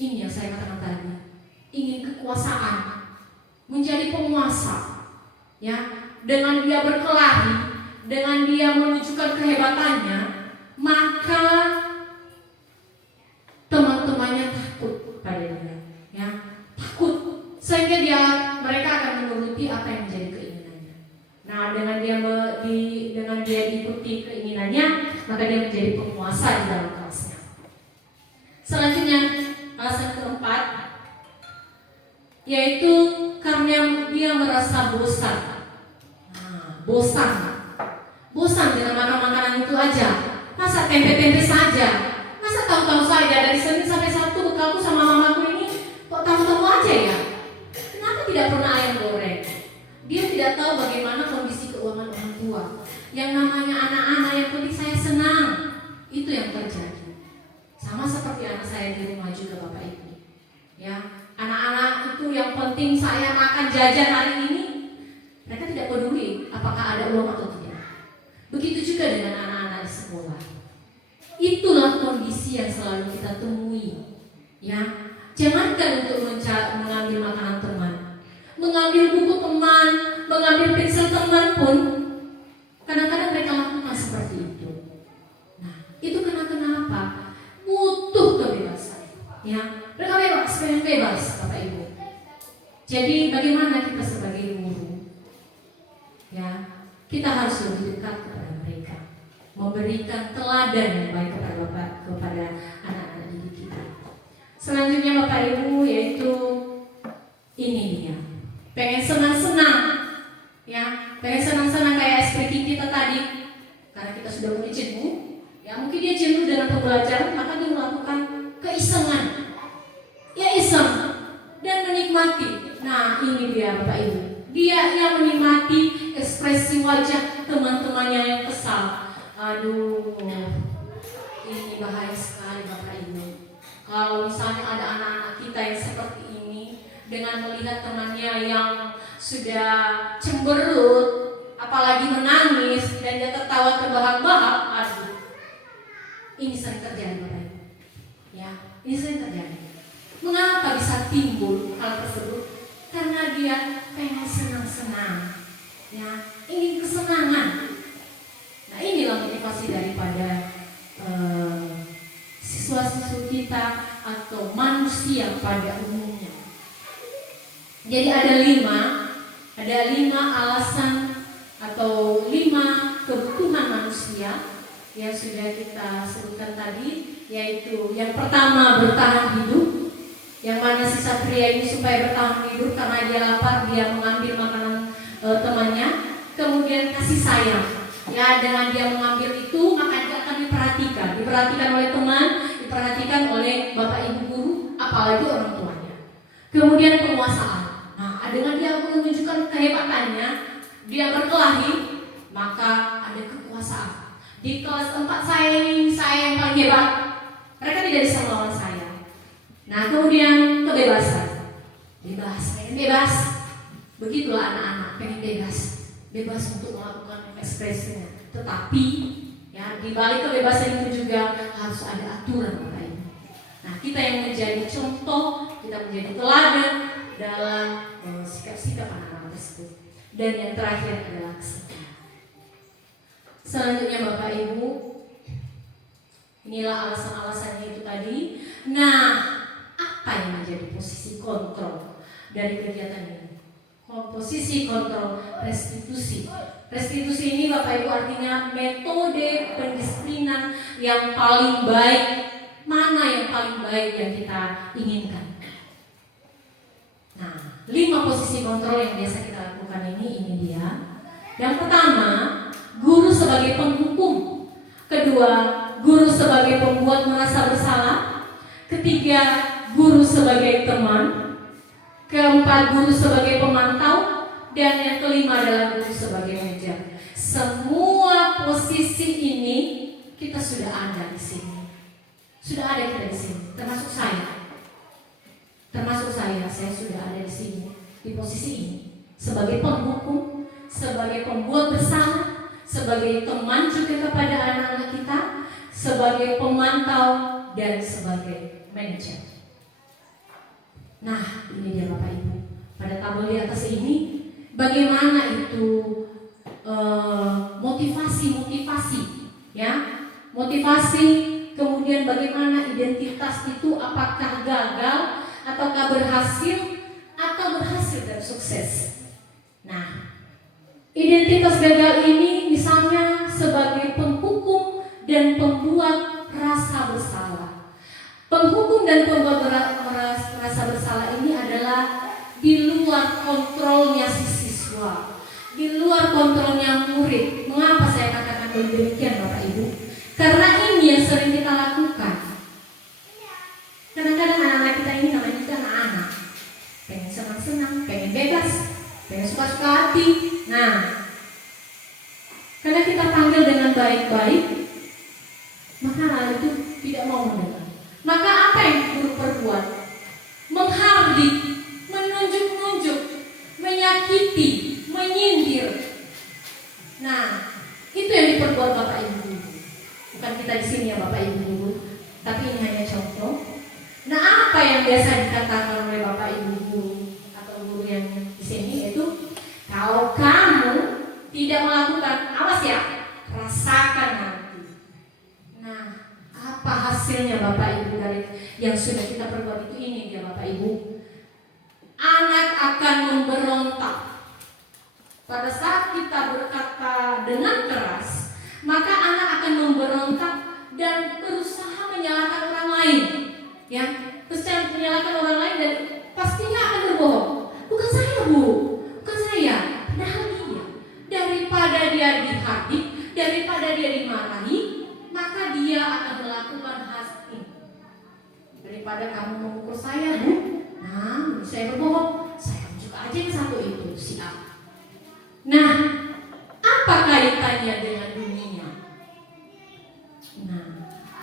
ini yang saya katakan tadi, ingin kekuasaan, menjadi penguasa, ya. Dengan dia berkelahi, dengan dia menunjukkan kehebatannya, maka teman-temannya takut pada dia, ya, takut, sehingga mereka akan menuruti apa yang menjadi keinginannya. Nah, dengan dia diikuti keinginannya, maka dia menjadi penguasa di dalam kelasnya. Selanjutnya, alasan keempat, yaitu karena dia merasa bosan. Nah, bosan dengan makan makanan itu aja. Masa tempe-tempe saja, masa tahu-tahu saja dari Senin sampai Sabtu bekalku sama mamaku ini kok tahu-tahu aja ya. Kenapa tidak pernah ayam goreng? Dia tidak tahu bagaimana kondisi keuangan orang tua. Yang namanya anak-anak, yang penting saya senang. Itu yang terjadi. Sama seperti anak saya di rumah juga Bapak Ibu. Ya, anak-anak itu yang penting saya makan jajan hari ini. Mereka tidak peduli apakah ada uang atau tidak. Begitu juga dengan anak-anak di sekolah. Itulah kondisi yang selalu kita temui. Ya, jangankan untuk mengambil makanan teman, mengambil buku teman, mengambil pensil teman pun kadang-kadang mereka lakukan seperti itu. Nah, itu kenapa? Butuh kebebasan. Ya, mereka bebas, pengen bebas, Bapak Ibu. Jadi bagaimana kita sebagai guru? Ya, kita harus lebih dekat kepada mereka, memberikan teladan yang baik kepada anak-anak didik kita. Selanjutnya Bapak Ibu, yaitu ini dia, pengen senang-senang, ya, pengen senang-senang kayak seperti kita tadi, karena kita sudah mulai jenuh, ya mungkin dia jenuh dengan pembelajaran, maka dia melakukan keisengan, ya iseng dan menikmati. Nah, ini dia Bapak Ibu, dia yang menikmati ekspresi wajah teman-temannya yang kesal. Aduh, ini bahaya sekali Bapak Ibu. Kalau misalnya ada anak-anak kita yang seperti ini, dengan melihat temannya yang sudah cemberut, apalagi menangis dan dia tertawa terbahak-bahak, aduh, ini sering terjadi Bapak Ibu. Ya, ini sering terjadi. Mengapa bisa timbul hal tersebut? Karena dia pengen senang-senang, ya, ingin kesenangan. Nah, inilah motivasi daripada siswa-siswa kita atau manusia pada umumnya. Jadi ada lima alasan atau 5 kebutuhan manusia yang sudah kita sebutkan tadi, yaitu yang pertama bertahan hidup, yang mana si Satria ini supaya bertahan hidup karena dia lapar, dia mengambil makanan temannya. Kemudian kasih sayang, ya, dengan dia mengambil itu maka dia akan diperhatikan oleh teman, diperhatikan oleh Bapak Ibu guru, apalagi orang tuanya. Kemudian penguasaan. Nah, dengan dia menunjukkan kehebatannya, dia berkelahi, maka ada kekuasaan. Di kelas 4 saya yang paling hebat, mereka tidak bisa melawan saya. Nah, kemudian kebebasan, pengen bebas. Begitulah anak-anak, pengen bebas untuk melakukan ekspresinya. Tetapi, ya, di balik kebebasan itu juga harus ada aturan, Bapak Ibu. Nah, kita yang menjadi contoh, kita menjadi teladan dalam sikap-sikap anak-anak tersebut. Dan yang terakhir adalah kesetiaan. Selanjutnya Bapak Ibu, Inilah alasan-alasannya itu tadi. Nah, apa yang menjadi posisi kontrol dari kegiatan ini? Posisi kontrol restitusi. Restitusi ini Bapak Ibu artinya metode pendisiplinan yang paling baik. Mana yang paling baik yang kita inginkan? Nah, 5 posisi kontrol yang biasa kita lakukan ini dia. Yang pertama, guru sebagai penghukum. Kedua, guru sebagai pembuat merasa bersalah. Ketiga, guru sebagai teman. Keempat, guru sebagai pemantau. Dan yang kelima adalah guru sebagai manajer. Semua posisi ini kita sudah ada di sini. Sudah ada kita di sini, termasuk saya. Saya sudah ada di sini, di posisi ini. Sebagai penghukum, sebagai pembuat bersalah, sebagai teman juga kepada anak-anak kita, sebagai pemantau, dan sebagai manajer. Nah, ini dia Bapak Ibu. Pada tabel di atas ini, bagaimana itu motivasi, ya? Motivasi, kemudian bagaimana identitas itu, apakah gagal, ataukah berhasil, atau berhasil dan sukses. Nah, identitas gagal ini misalnya sebagai penghukum dan pembuat rasa bersalah. Penghukum dan pembuat rasa bersalah ini adalah di luar kontrolnya si siswa, di luar kontrolnya murid. Mengapa saya katakan demikian Bapak Ibu? Karena ini yang sering kita lakukan. Kadang-kadang anak-anak kita ini namanya kita anak-anak, pengen senang-senang, pengen bebas, pengen suka-suka hati. Nah, karena kita panggil dengan baik-baik, maka anak itu tidak mau mendengar. Maka apa yang guru perbuat? Menghardik, menunjuk-nunjuk, menyakiti, menyindir. Nah, itu yang diperbuat Bapak Ibu. Bukan kita di sini ya Bapak Ibu, tapi ini hanya contoh. Nah, apa yang biasa dikatakan oleh Bapak Ibu guru atau guru yang di sini itu, kalau kamu tidak melakukan, awas ya, rasakan nanti. Nah, apa hasilnya Bapak Ibu dari yang sudah kita perbuat itu? Ini dia Bapak Ibu. Anak akan memberontak. Pada saat kita berkata dengan keras, maka anak akan memberontak dan berusaha menyalahkan orang lain. Ya, terus menyalahkan orang lain dan pastinya akan berbohong. Bukan saya Bu, bukan saya. Padahal dia. Daripada dia dihardik, daripada dia dimarahi, maka dia akan melakukan hal ini. Daripada kamu memukul saya Bu, nah saya berbohong, saya juga aja yang satu itu si A. Nah, apa kaitannya dengan dunia? Nah,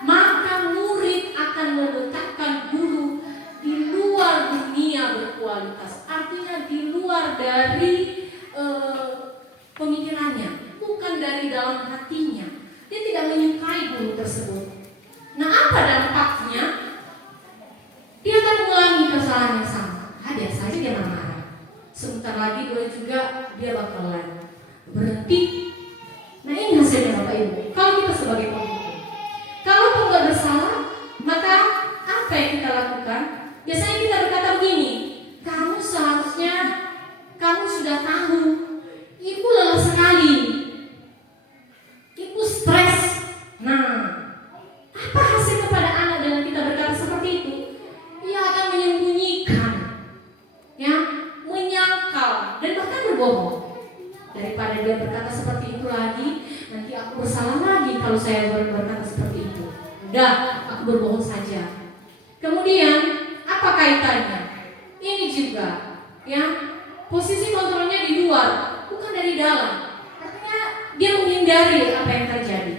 maka murid akan meletakkan guru di luar dunia berkualitas, artinya di luar dari pemikirannya, bukan dari dalam hatinya. Dia tidak menyukai guru tersebut. Nah, apa dampaknya? Dia akan mengulangi kesalahan yang sama. Biasa saja dia marah. Sebentar lagi juga dia bakalan berhenti. Nah, ini hasilnya Bapak Ibu. Kalau kita sebagai penghukum, kalau pembuat bersalah, maka apa yang kita lakukan? Biasanya kita berkata begini, kamu seharusnya, kamu sudah tahu, ibu lelah sekali, ibu stres. Nah, apa hasil kepada anak dengan kita berkata seperti itu? Ia akan menyembunyikan, ya, menyangkal, dan bahkan berbohong. Daripada dia berkata seperti itu lagi, nanti aku bersalah lagi kalau saya berkata seperti itu. Udah, aku berbohong saja. Kemudian, apa kaitannya? Ini juga, ya, posisi kontrolnya di luar, bukan dari dalam. Artinya dia menghindari apa yang terjadi.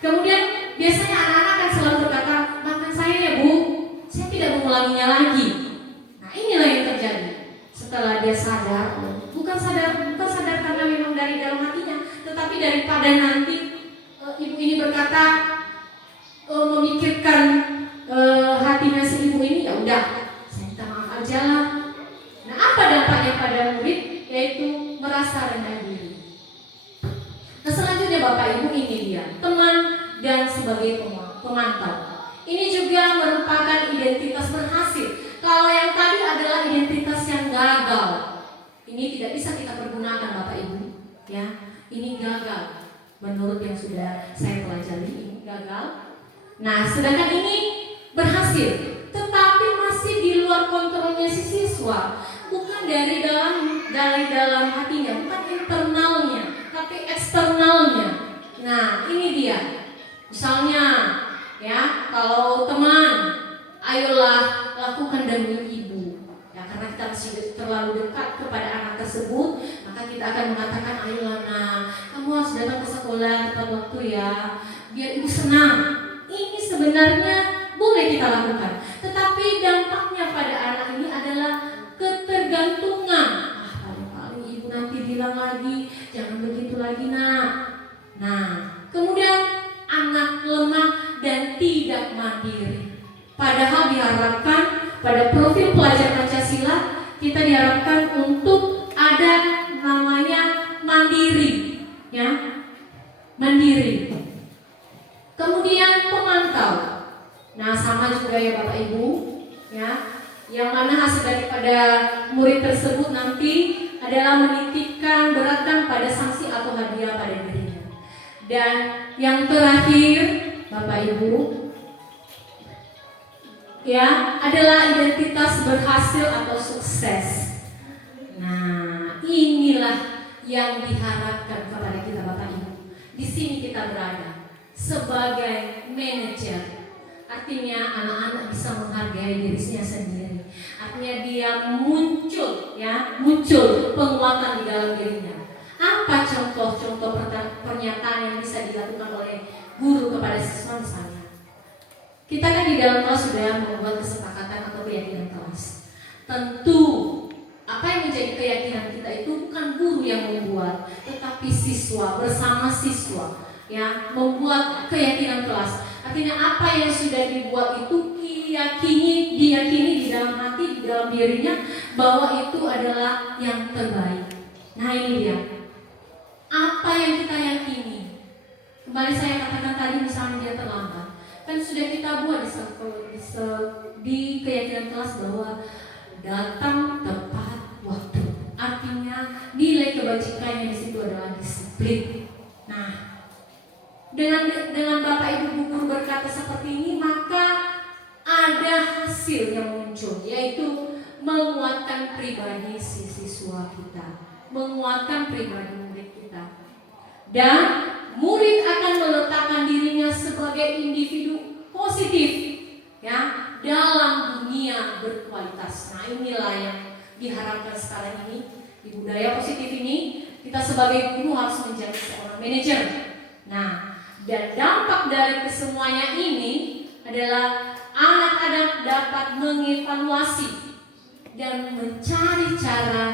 Kemudian biasanya anak-anak akan selalu berkata, maafkan saya ya Bu, saya tidak mengulanginya lagi. Nah, inilah yang terjadi. Setelah dia sadar, bukan sadar karena memang dari dalam hatinya, tetapi daripada nanti ibu ini berkata, memikirkan hatinya si ibu ini, ya udah, saya minta maaf aja lah. Nah, apa dampaknya pada murid? Yaitu merasa rendah diri. Nah, selanjutnya Bapak Ibu, ini dia teman dan sebagai pemantau. Ini juga merupakan identitas berhasil. Kalau yang tadi adalah identitas yang gagal, ini tidak bisa kita pergunakan Bapak Ibu, ya. Ini gagal. Menurut yang sudah saya pelajari, ini gagal. Nah, sedangkan ini berhasil, tetapi masih di luar kontrolnya si siswa, bukan dari dalam hatinya, bukan internalnya, tapi eksternalnya. Nah, ini dia. Misalnya, ya, kalau teman, ayolah lakukan demi ibu. Ya, karena kita masih terlalu dekat kepada anak tersebut, maka kita akan mengatakan, ayolah nak, kamu harus datang ke sekolah tepat waktu ya, biar ibu senang. Ini sebenarnya boleh kita lakukan, tetapi dampaknya pada anak ini adalah ketergantungan. Paling-paling ibu nanti bilang lagi, jangan begitu lagi nak. Nah, kemudian anak lemah dan tidak mandiri. Padahal diharapkan pada profil pelajar Pancasila kita diharapkan untuk ada namanya mandiri, ya, mandiri. Kemudian pemantau. Nah, sama juga ya Bapak Ibu, ya, yang mana hasil daripada murid tersebut nanti adalah menitipkan beratkan pada sanksi atau hadiah pada dirinya. Dan yang terakhir, Bapak Ibu, ya, adalah identitas berhasil atau sukses. Nah, inilah yang diharapkan kepada kita Bapak Ibu. Di sini kita berada sebagai manajer. Artinya anak-anak bisa menghargai dirinya sendiri. Artinya dia muncul, ya, muncul penguatan di dalam dirinya. Apa contoh-contoh pernyataan yang bisa dilakukan oleh guru kepada siswa misalnya? Kita kan di dalam kelas sudah membuat kesepakatan atau keyakinan kelas. Tentu apa yang menjadi keyakinan kita itu bukan guru yang membuat, tetapi siswa bersama siswa, ya, membuat keyakinan kelas. Artinya apa yang sudah dibuat itu diyakini di dalam hati, di dalam dirinya bahwa itu adalah yang terbaik. Nah, ini dia. Apa yang kita yakini? Kembali saya katakan tadi, misalnya dia terlambat, kan sudah kita buat di keyakinan kelas bahwa datang tepat waktu. Artinya nilai kebajikannya di situ adalah disiplin. Nah, dengan Bapak Ibu guru berkata seperti ini, maka ada hasil yang muncul, yaitu menguatkan pribadi si siswa kita, menguatkan pribadi murid kita, dan murid akan meletakkan dirinya sebagai individu positif, ya, dalam dunia berkualitas. Nah, inilah yang diharapkan sekarang ini di budaya positif ini. Kita sebagai guru harus menjadi seorang manajer. Nah, dan dampak dari kesemuanya ini adalah anak-anak dapat mengevaluasi dan mencari cara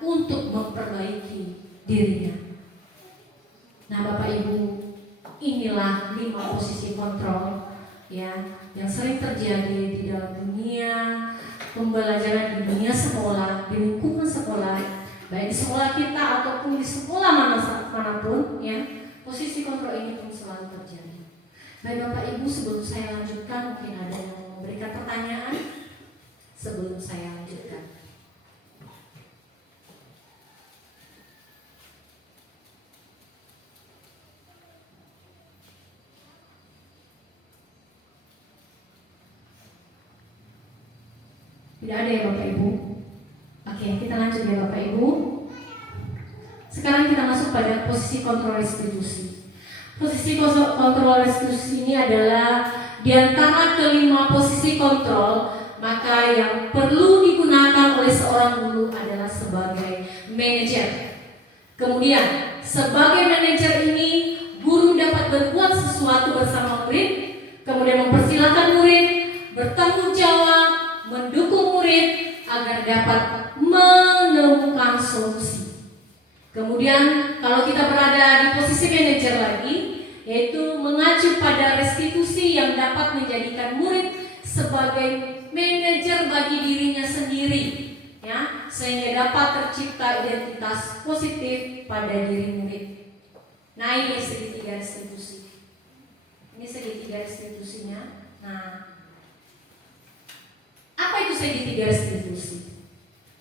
untuk memperbaiki dirinya. Nah, Bapak Ibu, inilah 5 posisi kontrol, ya, yang sering terjadi di dalam dunia pembelajaran, di dunia sekolah, di lingkungan sekolah, baik di sekolah kita ataupun di sekolah manapun, ya. Posisi kontrol ini pun selalu terjadi. Baik Bapak Ibu, sebelum saya lanjutkan, mungkin ada yang mau memberikan pertanyaan sebelum saya lanjutkan. Tidak ada ya Bapak Ibu? Oke, kita lanjut ya Bapak Ibu. Sekarang kita masuk pada posisi kontrol restitusi. Posisi kontrol restitusi ini adalah di antara kelima posisi kontrol, maka yang perlu digunakan oleh seorang guru adalah sebagai manajer. Kemudian, sebagai manajer ini, guru dapat berbuat sesuatu bersama murid, kemudian mempersilahkan murid, bertanggung jawab, mendukung murid agar dapat menemukan solusi. Kemudian kalau kita berada di posisi manajer lagi, yaitu mengacu pada restitusi yang dapat menjadikan murid sebagai manajer bagi dirinya sendiri, ya, sehingga dapat tercipta identitas positif pada diri murid. Nah, ini segitiga restitusi. Ini segitiga restitusinya. Nah, apa itu segitiga restitusi?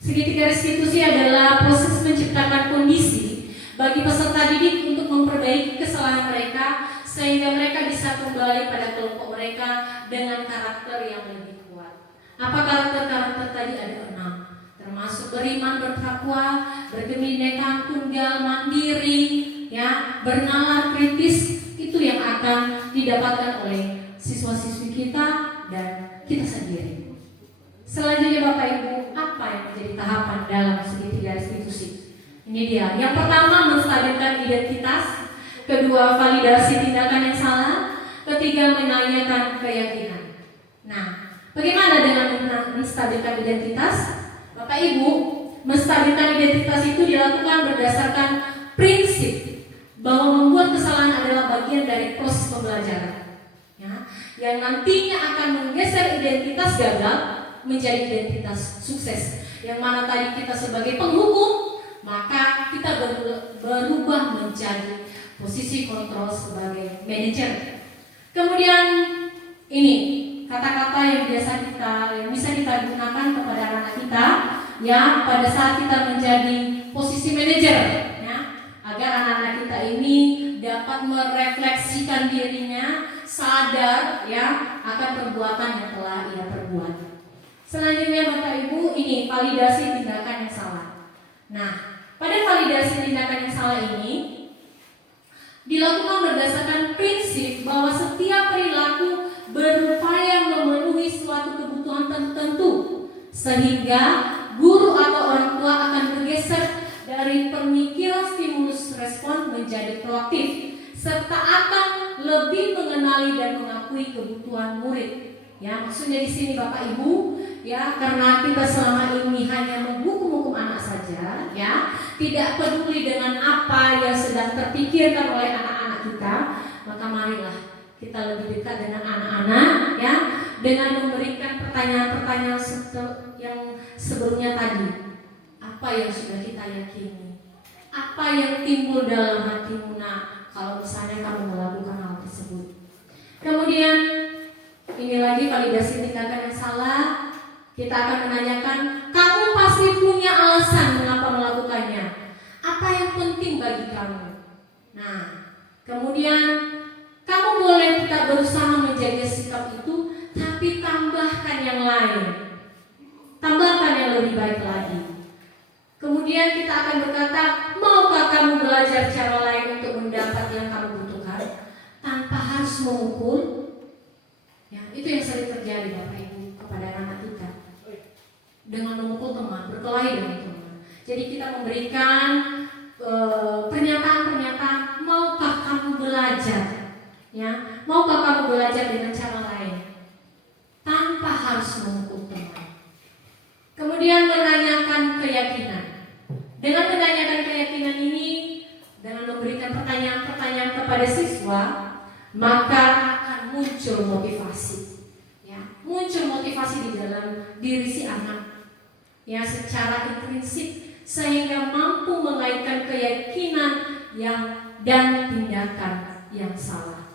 Segitiga restitusi adalah proses menciptakan kondisi bagi peserta didik untuk memperbaiki kesalahan mereka sehingga mereka bisa kembali pada kelompok mereka dengan karakter yang lebih kuat. Apa karakter-karakter tadi? Ada 6, termasuk beriman, bertakwa, berkebinekaan tunggal, mandiri, ya, bernalar kritis. Itu yang akan didapatkan oleh siswa-siswi kita dan kita sendiri. Selanjutnya Bapak Ibu, apa yang menjadi tahapan dalam segitiga restitusi? Ini dia. Yang pertama, menstabilkan identitas. Kedua, validasi tindakan yang salah. Ketiga, menanyakan keyakinan. Nah, bagaimana dengan menstabilkan identitas? Bapak Ibu, menstabilkan identitas itu dilakukan berdasarkan prinsip bahwa membuat kesalahan adalah bagian dari proses pembelajaran, ya, yang nantinya akan menggeser identitas gagal menjadi identitas sukses. Yang mana tadi kita sebagai penghukum, maka kita berubah menjadi posisi kontrol sebagai manajer. Kemudian ini kata-kata yang bisa kita gunakan kepada anak kita, ya, pada saat kita menjadi posisi manajer, ya, agar anak-anak kita ini dapat merefleksikan dirinya, sadar, ya, akan perbuatan yang telah ia perbuat. Selanjutnya Bapak Ibu, ini validasi tindakan yang salah. Nah, pada validasi tindakan yang salah ini dilakukan berdasarkan prinsip bahwa setiap perilaku berupaya memenuhi suatu kebutuhan tertentu, sehingga guru atau orang tua akan bergeser dari pemikiran stimulus respon menjadi proaktif, serta akan lebih mengenali dan mengakui kebutuhan murid. Ya, maksudnya di sini Bapak Ibu, ya, karena kita selama ini hanya menghukum anak saja, ya, tidak peduli dengan apa yang sedang terpikirkan oleh anak-anak kita, maka marilah kita lebih dekat dengan anak-anak, ya, dengan memberikan pertanyaan-pertanyaan yang sebelumnya tadi. Apa yang sudah kita yakini? Apa yang timbul dalam hatimu, nak, kalau misalnya kamu melakukan hal tersebut? Kemudian ini lagi validasi tindakan yang salah. Kita akan menanyakan, kamu pasti punya alasan mengapa melakukannya. Apa yang penting bagi kamu? Nah, kemudian kamu boleh tidak berusaha menjaga sikap itu, tapi tambahkan yang lain. Tambahkan yang lebih baik lagi. Kemudian kita akan berkata, maukah kamu belajar cara lain untuk mendapat yang kamu butuhkan tanpa harus memukul? Ya, itu yang sering terjadi Bapak Ibu kepada anak kita. Dengan memukul teman, berkelahi dengan teman. Jadi kita memberikan pernyataan-pernyataan, maukah kamu belajar? Ya, maukah kamu belajar dengan cara lain tanpa harus memukul teman? Kemudian menanyakan keyakinan. Dengan menanyakan keyakinan ini, dengan memberikan pertanyaan-pertanyaan kepada siswa, maka akan muncul motivasi, ya, muncul motivasi di dalam diri si anak, ya, secara intrinsik, sehingga mampu mengaitkan keyakinan dan tindakan yang salah.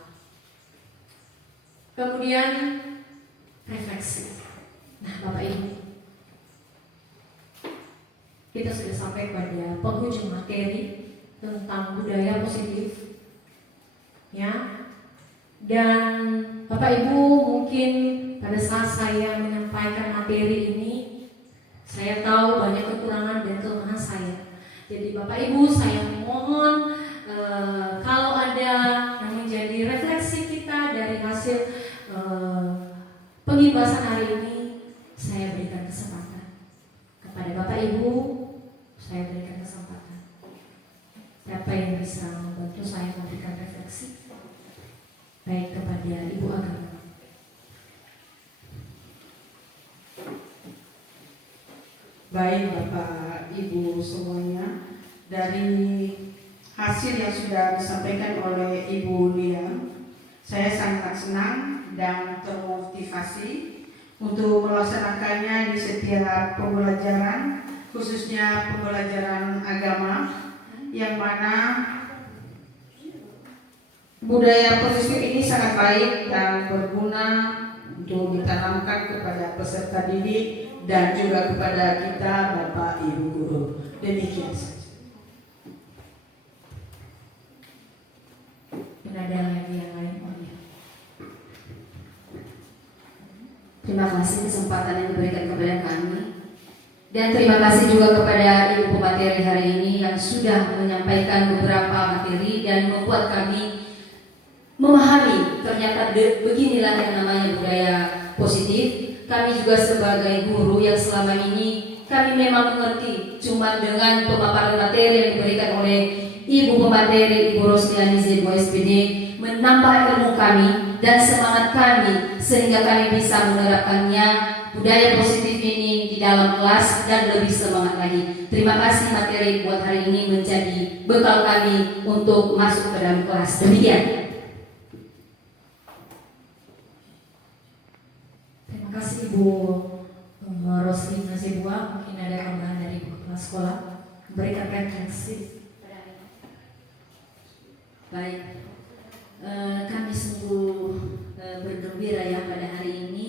Kemudian refleksi. Nah, Bapak Ibu, kita sudah sampai pada penghujung materi tentang budaya positif, ya. Dan Bapak Ibu, mungkin pada saat saya menyampaikan materi ini, saya tahu banyak kekurangan dan kelemahan saya. Jadi Bapak Ibu, saya mohon kalau ada yang menjadi refleksi kita dari hasil penghibasan hari ini, saya berikan kesempatan kepada Bapak Ibu. Saya berikan kesempatan. Siapa yang bisa membantu saya memberikan refleksi? Baik kepada Ibu Agama. Baik Bapak Ibu semuanya, dari hasil yang sudah disampaikan oleh Ibu Lia, saya sangat senang dan termotivasi untuk melaksanakannya di setiap pembelajaran, khususnya pembelajaran agama, yang mana budaya positif ini sangat baik dan berguna untuk ditanamkan kepada peserta didik dan juga kepada kita Bapak Ibu guru. Demikian saja. Ada lagi yang lain? Oh, ya. Terima kasih kesempatan yang diberikan kepada kami. Dan terima kasih juga kepada Ibu Pemateri hari ini yang sudah menyampaikan beberapa materi dan membuat kami memahami ternyata beginilah yang namanya budaya positif. Kami juga sebagai guru yang selama ini kami memang mengerti cuma dengan pemaparan materi yang diberikan oleh Ibu Pemateri, Ibu Rosliani Zebo SPD menambah ilmu kami dan semangat kami sehingga kami bisa menerapkannya budaya positif ini di dalam kelas dan lebih semangat lagi. Terima kasih materi buat hari ini menjadi bekal kami untuk masuk ke dalam kelas. Demikian. Terima kasih Ibu Roslina Zebua. Mungkin ada tambahan dari kepala sekolah memberikan refleksi. Baik, kami sungguh bergembira ya pada hari ini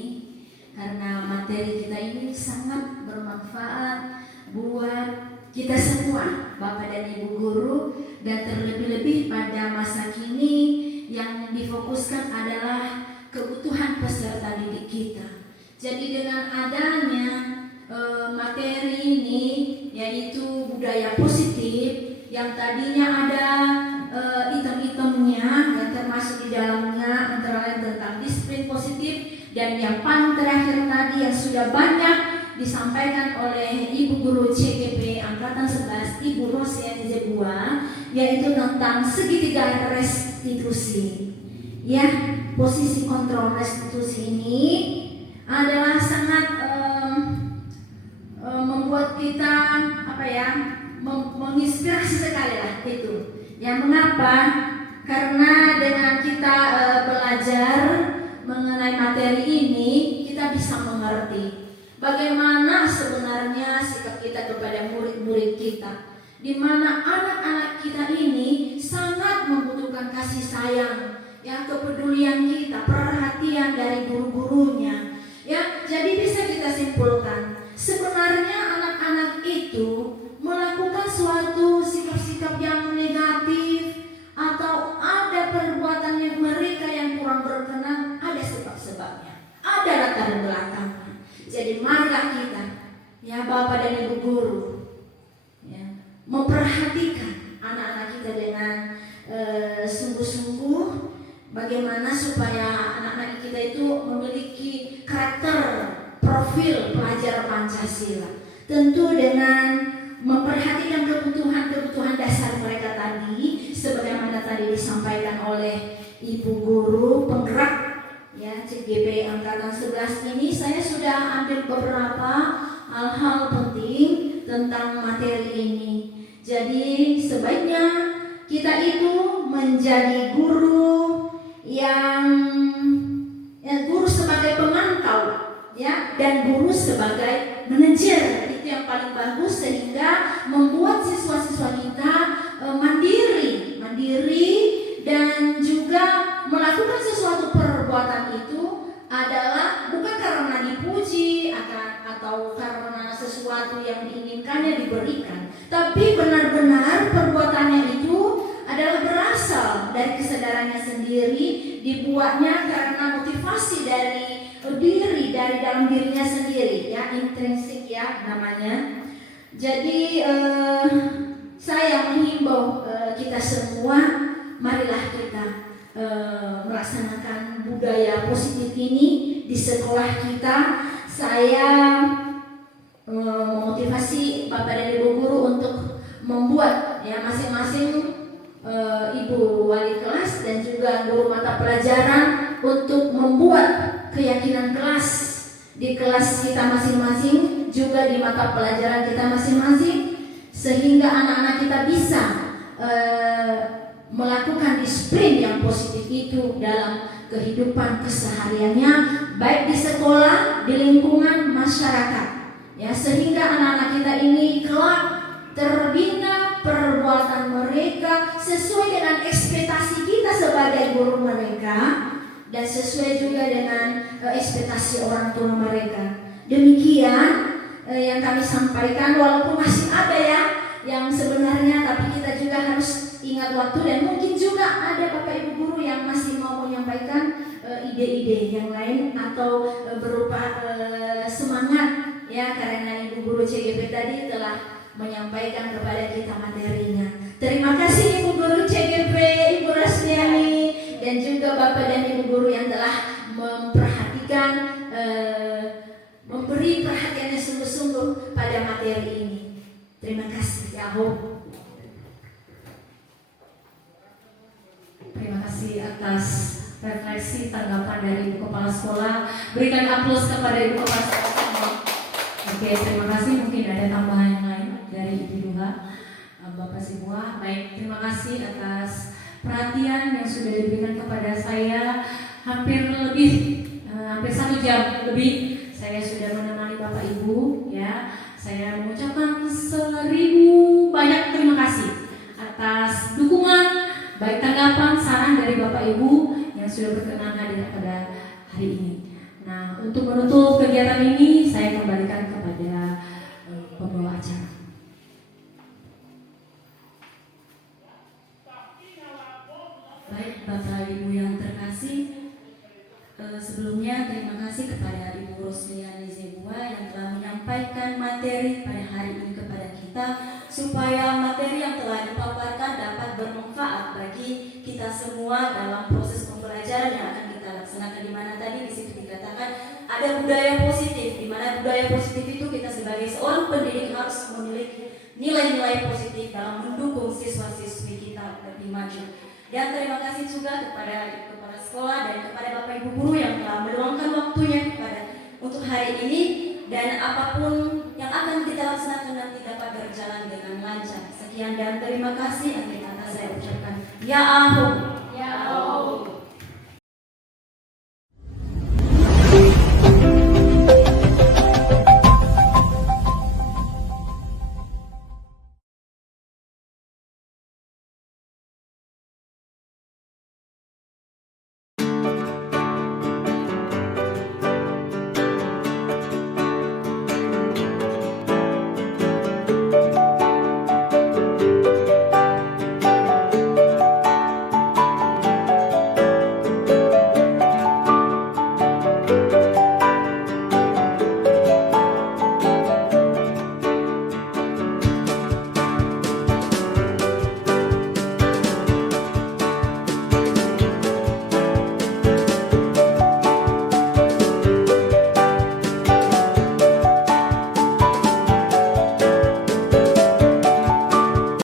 karena materi kita ini sangat bermanfaat buat kita semua, Bapak dan Ibu guru, dan terlebih-lebih pada masa kini yang difokuskan adalah kebutuhan peserta didik kita. Jadi dengan adanya materi ini yaitu budaya positif yang tadinya ada item-itemnya yang termasuk di dalamnya antara lain tentang disiplin positif dan yang paling terakhir tadi yang sudah banyak disampaikan oleh Ibu Guru CGP Angkatan 11 Ibu Rosliani Zebua yaitu tentang segitiga restitusi. Ya, posisi kontrol restitusi ini adalah sangat membuat kita menginspirasi sekali lah itu. Yang mengapa? Karena dengan kita belajar mengenai materi ini, kita bisa mengerti bagaimana sebenarnya sikap kita kepada murid-murid kita, di mana anak-anak kita ini sangat membutuhkan kasih sayang, ya, kepedulian kita, perhatian dari guru-gurunya. Ya, jadi bisa kita simpulkan, sebenarnya anak-anak itu melakukan suatu sikap-sikap yang negatif atau ada perbuatan yang mereka yang kurang berkenan, ada sebab-sebabnya, ada latar belakangnya. Jadi marilah kita, ya Bapak dan Ibu guru, ya, memperhatikan anak-anak kita dengan sungguh-sungguh, bagaimana supaya anak-anak kita itu memiliki karakter profil pelajar Pancasila. Tentu dengan memperhatikan kebutuhan dasar mereka tadi, sebagaimana tadi disampaikan oleh Ibu Guru penggerak ya CGP Angkatan 11 ini, saya sudah ambil beberapa hal-hal penting tentang materi ini. Jadi sebaiknya kita itu menjadi guru yang guru sebagai pemantau ya, dan guru sebagai manajer. Itu yang paling bagus sehingga membuat siswa-siswa kita mandiri dan juga melakukan sesuatu perbuatan itu adalah bukan karena dipuji atau karena sesuatu yang diinginkannya diberikan, tapi benar-benar perbuatannya itu adalah berasal dari kesadarannya sendiri, dibuatnya karena motivasi dari diri, dari dalam dirinya sendiri ya, intrinsik ya namanya. Jadi saya menghimbau kita semua, marilah kita melaksanakan budaya positif ini di sekolah kita. Saya memotivasi Bapak dan Ibu guru untuk membuat ya masing-masing ibu wali kelas dan juga guru mata pelajaran untuk membuat keyakinan kelas di kelas kita masing-masing, juga di mata pelajaran kita masing-masing, sehingga anak-anak kita bisa melakukan disiplin yang positif itu dalam kehidupan kesehariannya, baik di sekolah, di lingkungan masyarakat ya, sehingga anak-anak kita ini kelak terbina perbuatan mereka sesuai dengan ekspektasi kita sebagai guru mereka dan sesuai juga dengan ekspektasi orang tua mereka. Demikian yang kami sampaikan, walaupun masih ada ya yang sebenarnya, tapi kita juga harus ingat waktu, dan mungkin juga ada Bapak Ibu guru yang masih mau menyampaikan ide-ide yang lain atau berupa semangat ya, karena Ibu Guru CGP tadi telah menyampaikan kepada kita materinya. Terima kasih Ibu Guru CGP, Ibu Rasmiani, dan juga Bapak dan Ibu Guru yang telah memperhatikan, memberi perhatian yang sungguh-sungguh pada materi ini. Terima kasih. Yahoo. Terima kasih atas refleksi tanggapan dari Ibu Kepala Sekolah. Berikan aplaus kepada Ibu Kepala Sekolah semua. Oke, terima kasih. Mungkin ada tambahan yang lain dari Ibu Duha, Bapak semua. Baik, terima kasih atas perhatian yang sudah diberikan kepada saya. Hampir 1 jam lebih saya sudah menemani Bapak Ibu ya. Saya mengucapkan 1000 banyak terima kasih atas dukungan, baik tanggapan, saran dari Bapak Ibu yang sudah berkenan hadir pada hari ini. Nah, untuk menutup kegiatan ini saya kembalikan kepada pembawa acara. Baik, Bapak Ibu yang terkasih, sebelumnya terima kasih kepada Ibu Rosliani Zebua yang telah menyampaikan materi pada hari ini kepada kita, supaya materi yang telah dipaparkan dapat bermanfaat bagi kita semua dalam proses pembelajaran yang akan kita laksanakan, di mana tadi di situ dikatakan ada budaya positif, di mana budaya positif itu kita sebagai seorang pendidik harus memiliki nilai-nilai positif dalam mendukung siswa-siswi kita lebih maju. Dan terima kasih juga kepada kepala sekolah dan kepada Bapak Ibu guru yang telah meluangkan waktunya untuk hari ini, dan apapun yang akan kita laksanakan nanti dapat berjalan dengan lancar. Sekian dan terima kasih. Akhir kata saya ucapkan ya ampun.